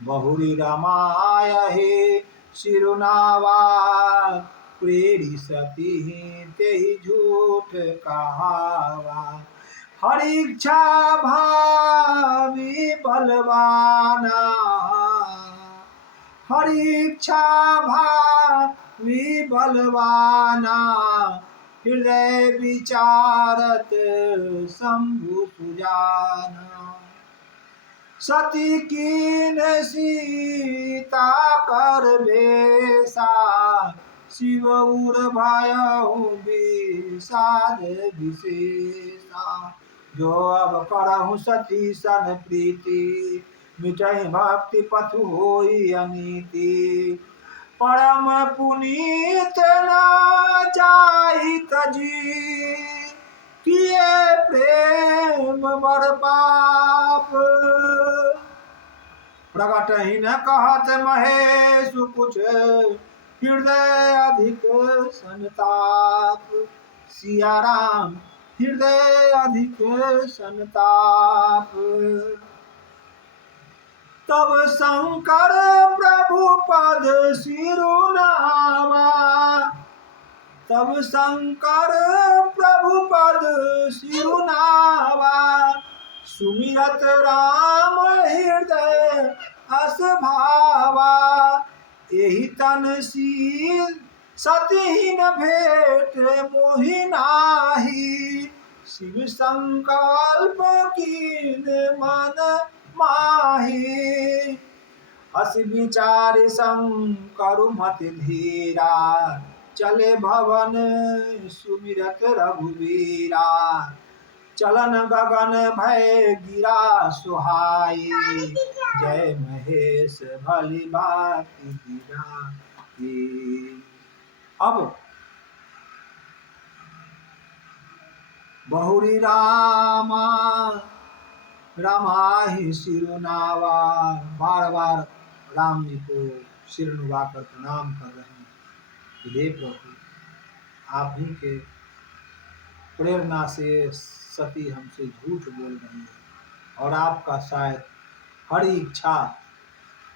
बहुरी रामाय हे सिरुनावा, प्रेरी सती ते झूठ कहावा। हरि इच्छा भावी बलवाना, हरि इच्छा भावी बलवाना। हृदय विचारत शंभु सुजाना। सती कीन सीता कर भेसा, शिव उर भयहु विषाद विशेषा। जो अब करहु सती सन प्रीति, मिटहि भक्ति पथु होई अनीति। परम पुनीत न चाहि तजी, किए प्रेम बर पाप। प्रगट ही न कहत महेश कुछ, हृदय अधिक संताप। सिया राम हृदय अधिक संताप। तब शंकर प्रभु पद सिरुनावा, तब शंकर प्रभु पद सिरुनावा। सुमिरत राम हृदय अस भावा, एहि तन शील सतीहीन भेट मोहि नाही। शिव संकल्प कीन मन माही। हस विचार शंकर मति धीरा, चले भवन सुमिरत रघुवीरा। चलन गगन भय गिरा सुहाई, जय महेश भली भांति गिराई। अब बहुरी रामा रामाहि सिरुनावा, बार बार राम जी को सिर नुवाकर प्रणाम कर रहे हैं। हे प्रभु आप ही के प्रेरणा से सती हमसे झूठ बोल रही है, और आपका शायद हर इच्छा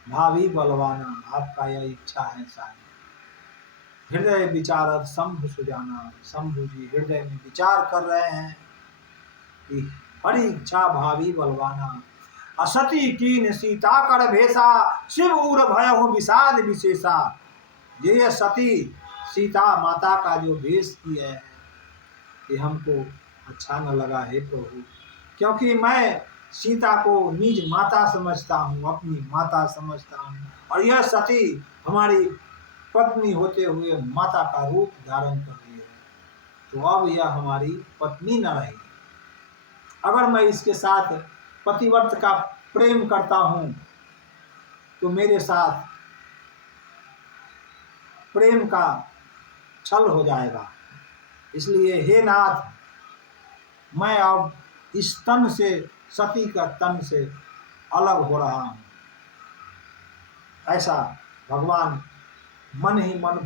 भावी बलवाना, आपका यह इच्छा है शायद। हृदय विचारत शंभु सुजाना, शंभु जी हृदय में विचार कर रहे हैं कि हरि इच्छा भावी बलवाना, असती कीन सीता कर भेसा, शिव उर भय विषाद विशेषा। ये सती सीता माता का जो भेष किया है, ये हमको अच्छा न लगा है प्रभु, क्योंकि मैं सीता को निज माता समझता हूँ, अपनी माता समझता हूँ, और यह सती हमारी पत्नी होते हुए माता का रूप धारण कर रही है, तो अब यह हमारी पत्नी न रही। अगर मैं इसके साथ पतिव्रत का प्रेम करता हूँ तो मेरे साथ प्रेम का छल हो जाएगा। इसलिए हे नाथ, मैं अब इस तन से, सती का तन से अलग हो रहा हूँ। ऐसा भगवान मन ही मन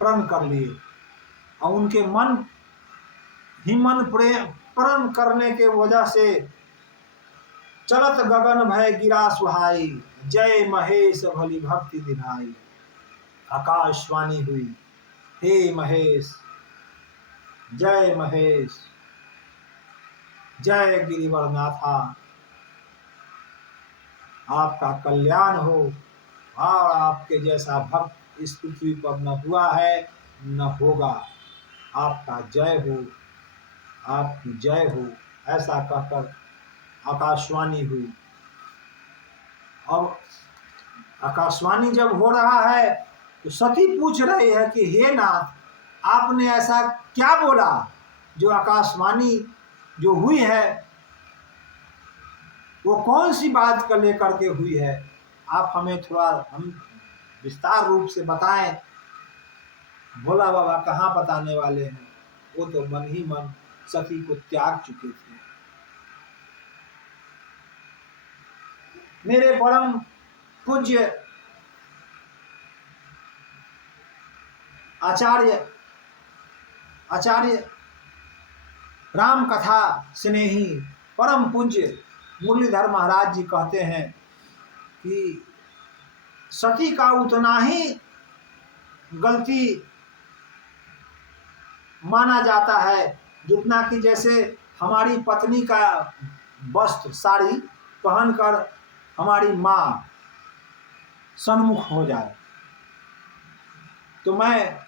प्रण कर लिए, और उनके मन ही मन प्रण करने के वजह से चलत गगन भय गिरा सुहाई, जय महेश भली भक्ति दिनाई। आकाशवाणी हुई, हे महेश, जय महेश, जय गिरिवरनाथा, आपका कल्याण हो, और आपके जैसा भक्त इस पृथ्वी पर न हुआ है न होगा। आपका जय हो, आपकी जय हो, ऐसा कहकर आकाशवाणी हुई। अब आकाशवाणी जब हो रहा है तो सती पूछ रही है कि हे नाथ, आपने ऐसा क्या बोला जो आकाशवाणी जो हुई है वो कौन सी बात को लेकर के हुई है, आप हमें थोड़ा हम विस्तार रूप से बताएं। भोला बाबा कहाँ बताने वाले हैं, वो तो मन ही मन सती को त्याग चुके थे। मेरे परम पूज्य आचार्य राम कथा स्नेही परम पूज्य मुरलीधर महाराज जी कहते हैं कि सती का उतना ही गलती माना जाता है जितना कि जैसे हमारी पत्नी का वस्त्र साड़ी पहनकर हमारी माँ सन्मुख हो जाए, तो मैं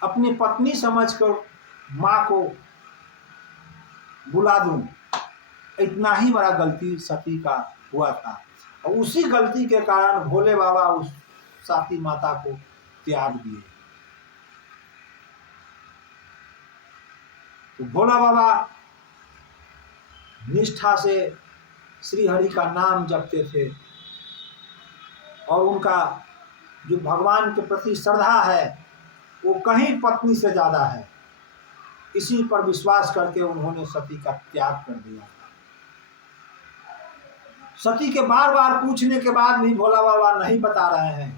अपनी पत्नी समझकर माँ को बुला दूं, इतना ही बड़ा गलती सती का हुआ था। और उसी गलती के कारण भोले बाबा उस सती माता को त्याग दिए। तो भोला बाबा निष्ठा से श्री हरि का नाम जपते थे, और उनका जो भगवान के प्रति श्रद्धा है वो कहीं पत्नी से ज्यादा है। इसी पर विश्वास करके उन्होंने सती का त्याग कर दिया। सती के बार बार पूछने के बाद भी भोला बाबा नहीं बता रहे हैं।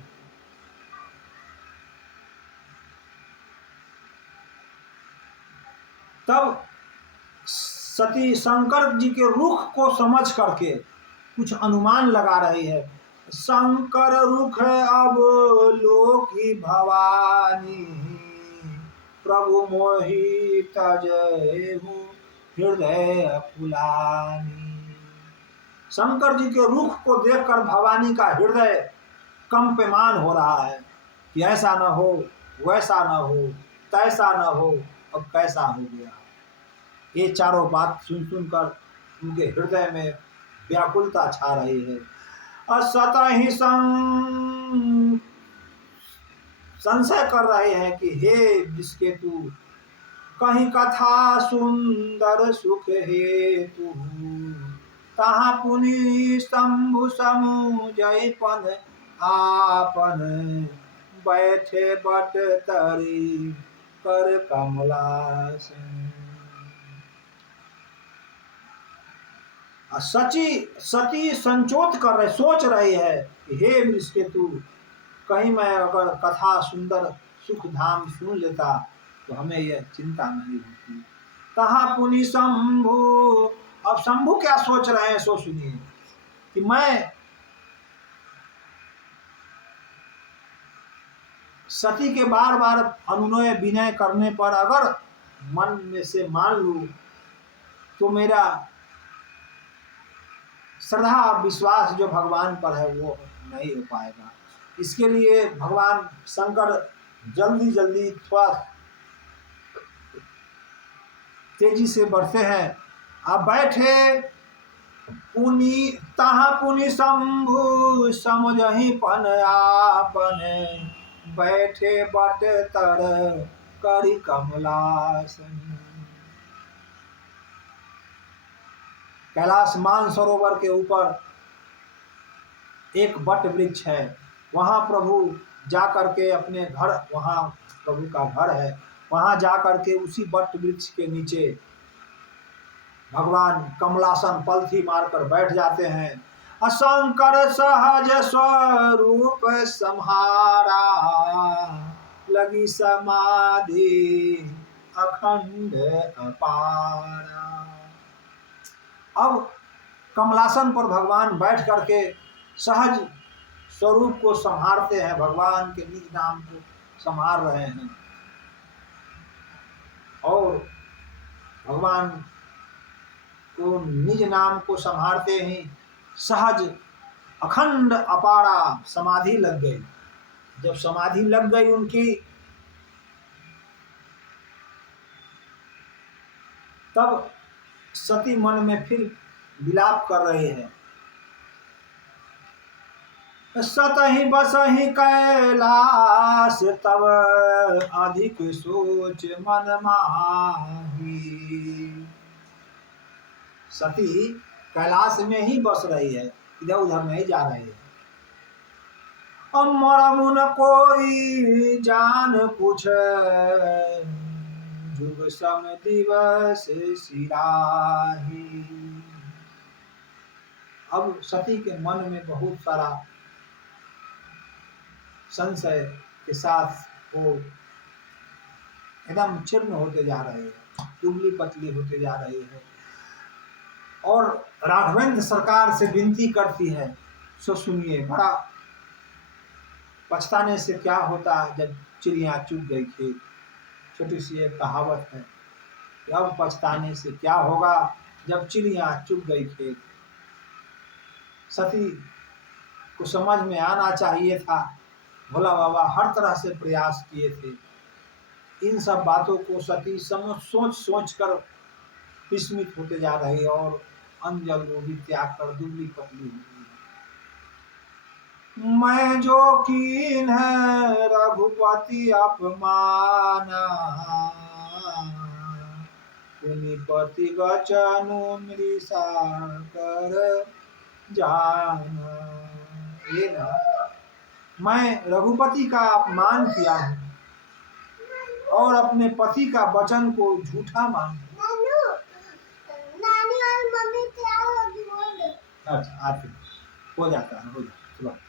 तब सती शंकर जी के रुख को समझ करके कुछ अनुमान लगा रही है। शंकर रुख अब लोकी भवानी, प्रभु मोहि तजहु हृदय फुलानी। शंकर जी के रुख को देखकर भवानी का हृदय कंपमान हो रहा है कि ऐसा न हो, वैसा न हो, तैसा न हो, अब कैसा हो गया। ये चारों बात सुन सुनकर उनके हृदय में व्याकुलता छा रही है। असत ही संशय कर रहे हैं कि हे विष्णु, कहीं कथा सुंदर सुख हेतु, तहाँ पुनि शंभु समु जयपन आपन, बैठे बट तरी कर कमलासन। सती संचोत कर रहे, सोच रही है कि हे विष्णु, कहीं मैं अगर कथा सुंदर सुख धाम सुन लेता तो हमें यह चिंता नहीं होती। तहाँ पुनि शंभु, अब शंभु क्या सोच रहे हैं सो सुनिए कि मैं सती के बार बार अनुनय विनय करने पर अगर मन में से मान लूं तो मेरा श्रद्धा विश्वास जो भगवान पर है वो नहीं हो पाएगा। इसके लिए भगवान शंकर जल्दी जल्दी थोड़ा तेजी से बढ़ते हैं। अब बैठे पुनि तहाँ पुनि शंभु समझहि पन आपन, बैठे बट तर करी कमलासन। कैलाश मानसरोवर के ऊपर एक बट वृक्ष है, वहाँ प्रभु जा करके अपने घर, वहाँ प्रभु का घर है, वहाँ जा करके उसी बट वृक्ष के नीचे भगवान कमलासन पलथी मारकर बैठ जाते हैं। शंकर सहज स्वरूप सम्हारा, लगी समाधि अखंड अपारा। अब कमलासन पर भगवान बैठ करके सहज स्वरूप को संभालते हैं, भगवान के निज नाम को संभाल रहे हैं और भगवान को निज नाम को संभालते ही सहज अखंड अपारा समाधि लग गई। जब समाधि लग गई उनकी, तब सती मन में फिर विलाप कर रहे हैं। सतहि बसहि कैलाश तब अधिक सोच मन माही। सती कैलाश में ही बस रही है, इधर उधर नहीं जा रही है। अमर मुन कोई जान पूछ, जुग सम दिवस सिराही। अब सती के मन में बहुत सारा संशय के साथ वो एकदम चीर्ण होते जा रहे हैं, दुबली पतली होते जा रही है और राघवेंद्र सरकार से विनती करती है। सो सुनिए, बड़ा पछताने से क्या होता जब चिड़िया चुग गई थी। छोटी सी एक कहावत है, अब पछताने से क्या होगा जब चिड़िया चुग गई थी। सती को समझ में आना चाहिए था। भोला बाबा हर तरह से प्रयास किए थे। इन सब बातों को सती सोच सोच कर विस्मित होते जा रही और अंजल वो भी त्याग कर दुबली पतली हो गई। मैं जो कीन है रघुपति अपमाना, पुनिपति वचनु मृषा कर जाना। ये ना, मैं रघुपति का अपमान किया हूँ और अपने पति का वचन को झूठा मान। नानी और मम्मी क्या होगी बोल दे। अच्छा आते हो जाता है, हो जाता है।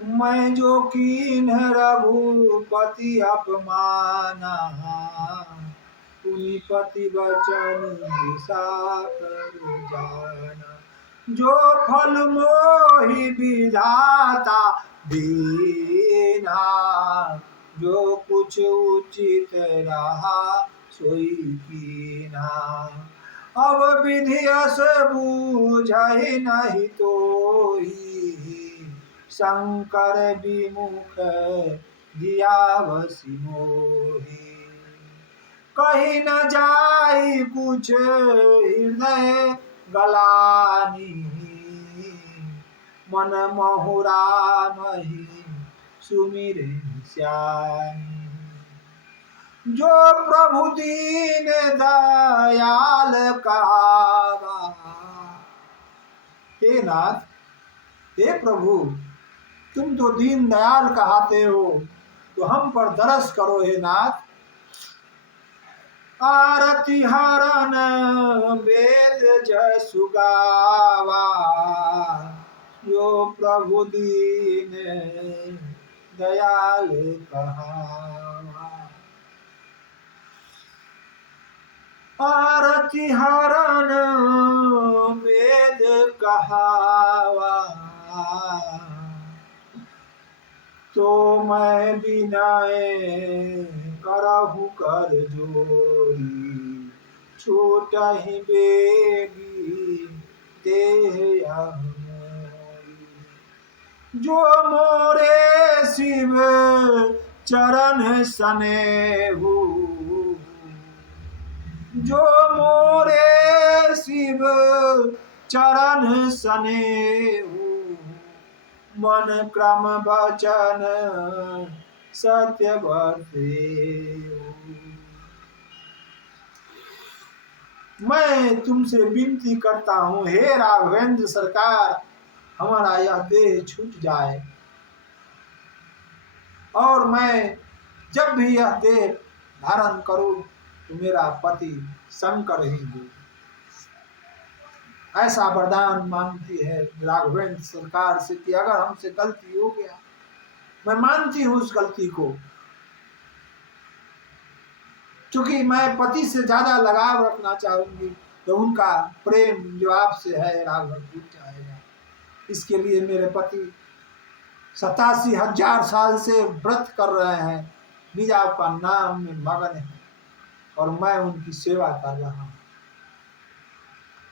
मैं जो कीन रघुपति अपमाना, पुनिपति वचन मृषा कर जाना। जो फल मोहि विधाता दीना, जो कुछ उचित रहा सोई कीना। अब विधियस बूझहि नहीं तोहि, शंकर विमुख दियावसि मोहि। कहीं न जाई कुछ हृदय गलानी, मन महुरा मही सुमिर श्यानी। जो प्रभु दीन दयाल कहावा। हे नाथ, हे प्रभु, तुम तो दीन दयाल कहाते हो, तो हम पर दरस करो हे नाथ। आरती हरन वेद जसु गावा, यो प्रभु दीन दयाल कहावा। आरती हरण वेद कहावा, तो मैं विनय करहु कर जोड़ी, छूटहि बेगी देह अमोरी। जो मोरे शिव चरण सनेहु, जो मोरे शिव चरण सनेहु, मन क्रम वचन सत्य वर्तेहु। मैं तुमसे विनती करता हूँ हे राघवेंद्र सरकार, हमारा यह देह छूट जाए और मैं जब भी यह देह धारण करूं तो मेरा पति शंकर ही हो। ऐसा वरदान मांगती है राघवेंद्र सरकार से कि अगर हमसे गलती हो गया, मैं मानती हूँ उस गलती को, क्योंकि मैं पति से ज्यादा लगाव रखना चाहूंगी तो उनका प्रेम जो आपसे है राघव टूट जाएगा। इसके लिए मेरे पति 87,000 साल से व्रत कर रहे हैं, निज आपका नाम में मगन है और मैं उनकी सेवा कर रहा हूँ।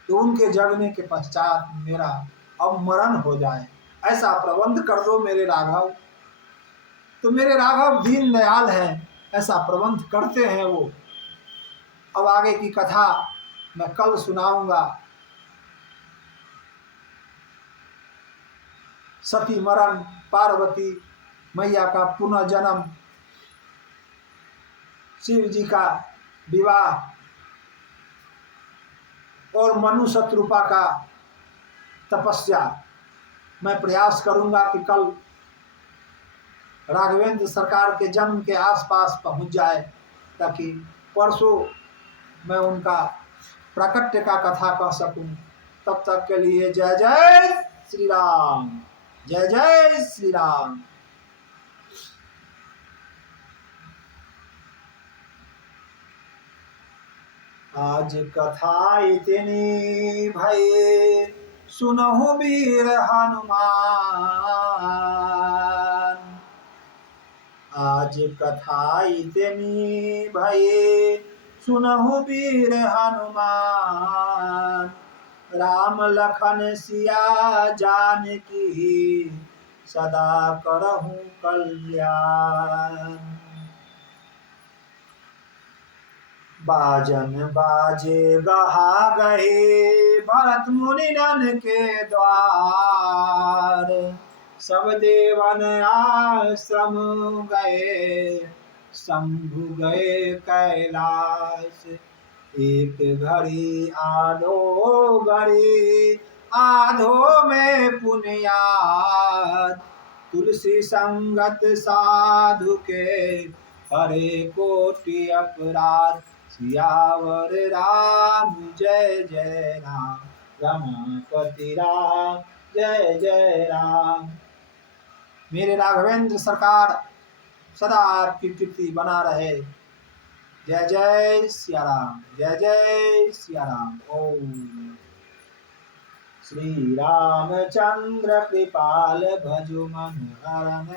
तो उनके जगने के पश्चात मेरा अब मरण हो जाए, ऐसा प्रबंध कर दो मेरे राघव। तो मेरे राघव दीन दयाल है, ऐसा प्रबंध करते हैं वो। अब आगे की कथा मैं कल सुनाऊंगा। सती मरण, पार्वती मैया का पुनः जन्म, शिव जी का विवाह और मनु शत्रुपा का तपस्या। मैं प्रयास करूंगा कि कल राघवेंद्र सरकार के जन्म के आसपास पहुंच जाए, ताकि परसों मैं उनका प्राकट्य का कथा कह सकूं। तब तक के लिए जय जय श्री राम, जय जय श्री राम। आज कथा इतनी भये, सुनहु वीर हनुमान। आज कथा इतनी भये, सुनहु वीर हनुमान। राम लखन सिया जानकी, सदा करहु कल्याण। बाजन बाजे गहा गए, भरत मुनिनन के द्वार। सब देवन आश्रम गए, शंभु गए कैलाश। एक घड़ी आधो घड़ी, आधो में पुनियाद। तुलसी संगत साधु के, हरे कोटि अपराध। सियावर राम जय जय राम, रमापति राम जय जय राम। मेरे राघवेंद्र सरकार सदा आपकी कीर्ति बना रहे। जय जय सिया राम, जय जय सिया राम। ओम श्री रामचंद्र कृपाल भजु मन हरन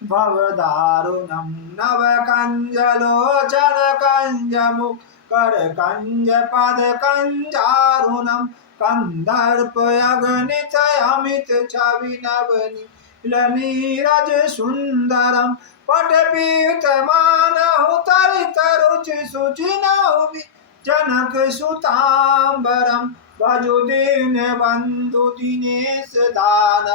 भव दारुणम। नव कंज लोचन कंज मुख कर कंज पद कंजारुणम। कंदर्प अगणित अमित छवि नवनी नीरज सुंदरम। पट पीत मानहु तरित रुचि सुचि नौमि। जनक सुतांबरम भजु दीन बंधु दिनेश दान।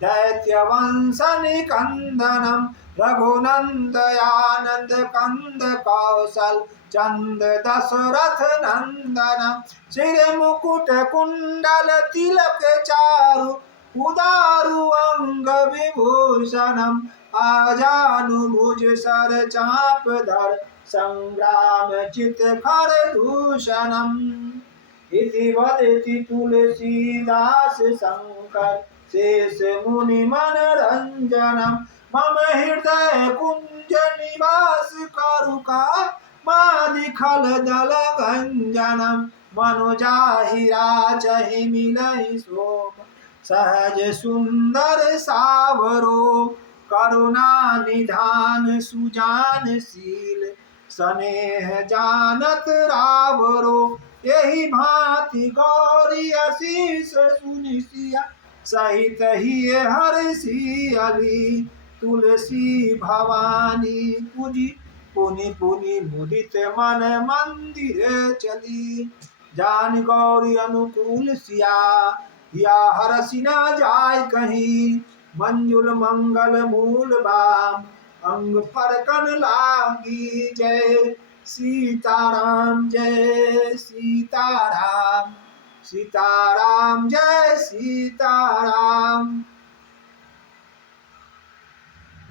दैत्य वंश निकंदनम रघुनंदयानंद कंद कौशल चंद दशरथ नंदनम। सिर मुकुट कुंडल तिलक चारु उदारु अंग विभूषणम। आजानुभुज सर चाप धर संग्राम चित खर दूषणम। इति वदति तुलसीदास शंकर शेष मुनि मनरंजनम मम हृदय कुंज निवास करुका मादि खल दल गंजनम मनुजाहि राचहि मिलहि शोभ सहज सुंदर सावरो करुणा निधान सुजानशील स्नेह जानत रावरो यही भांति गौरी आशीष सुनिसिया सहित ही हर्षि अली तुलसी भवानी पूजी पुनि पुनि मुदित मन मंदिर चली जान गौरी अनुकूल सिया या हरसि न जाय कहीं मंजुल मंगल मूल बाम अंग फरकन लागी जय सीताराम जय सीताराम सीताराम जय सीताराम।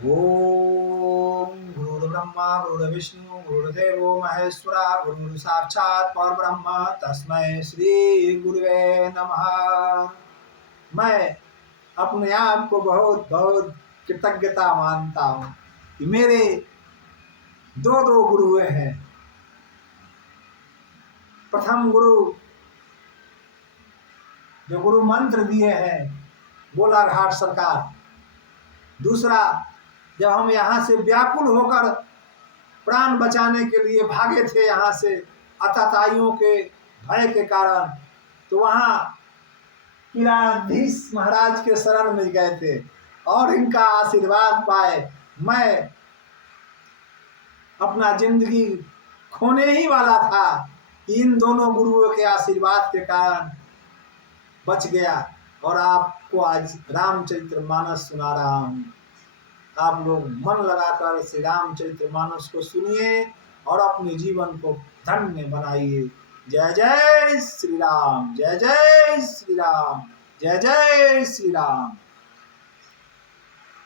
ओम गुरुर्ब्रह्मा गुरुर्विष्णु गुरुर्देवो महेश्वरा गुरु साक्षात परब्रह्म तस्मै श्री गुरुवे नमः। मैं अपने आप को बहुत बहुत कृतज्ञता मानता हूँ कि मेरे दो गुरु हुए हैं। प्रथम गुरु जो गुरु मंत्र दिए हैं गोलाघाट सरकार। दूसरा जब हम यहाँ से व्याकुल होकर प्राण बचाने के लिए भागे थे यहाँ से अताताइयों के भय के कारण, तो वहाँ किलाधीश महाराज के शरण में गए थे और इनका आशीर्वाद पाए मैं अपना जिंदगी खोने ही वाला था। इन दोनों गुरुओं के आशीर्वाद के कारण बच गया और आपको आज रामचरितमानस सुना रहा हूँ। आप लोग मन लगाकर श्री रामचरितमानस को सुनिए और अपने जीवन को धन्य बनाइए। जय जय श्री राम, जय जय श्री राम, जय जय श्री राम।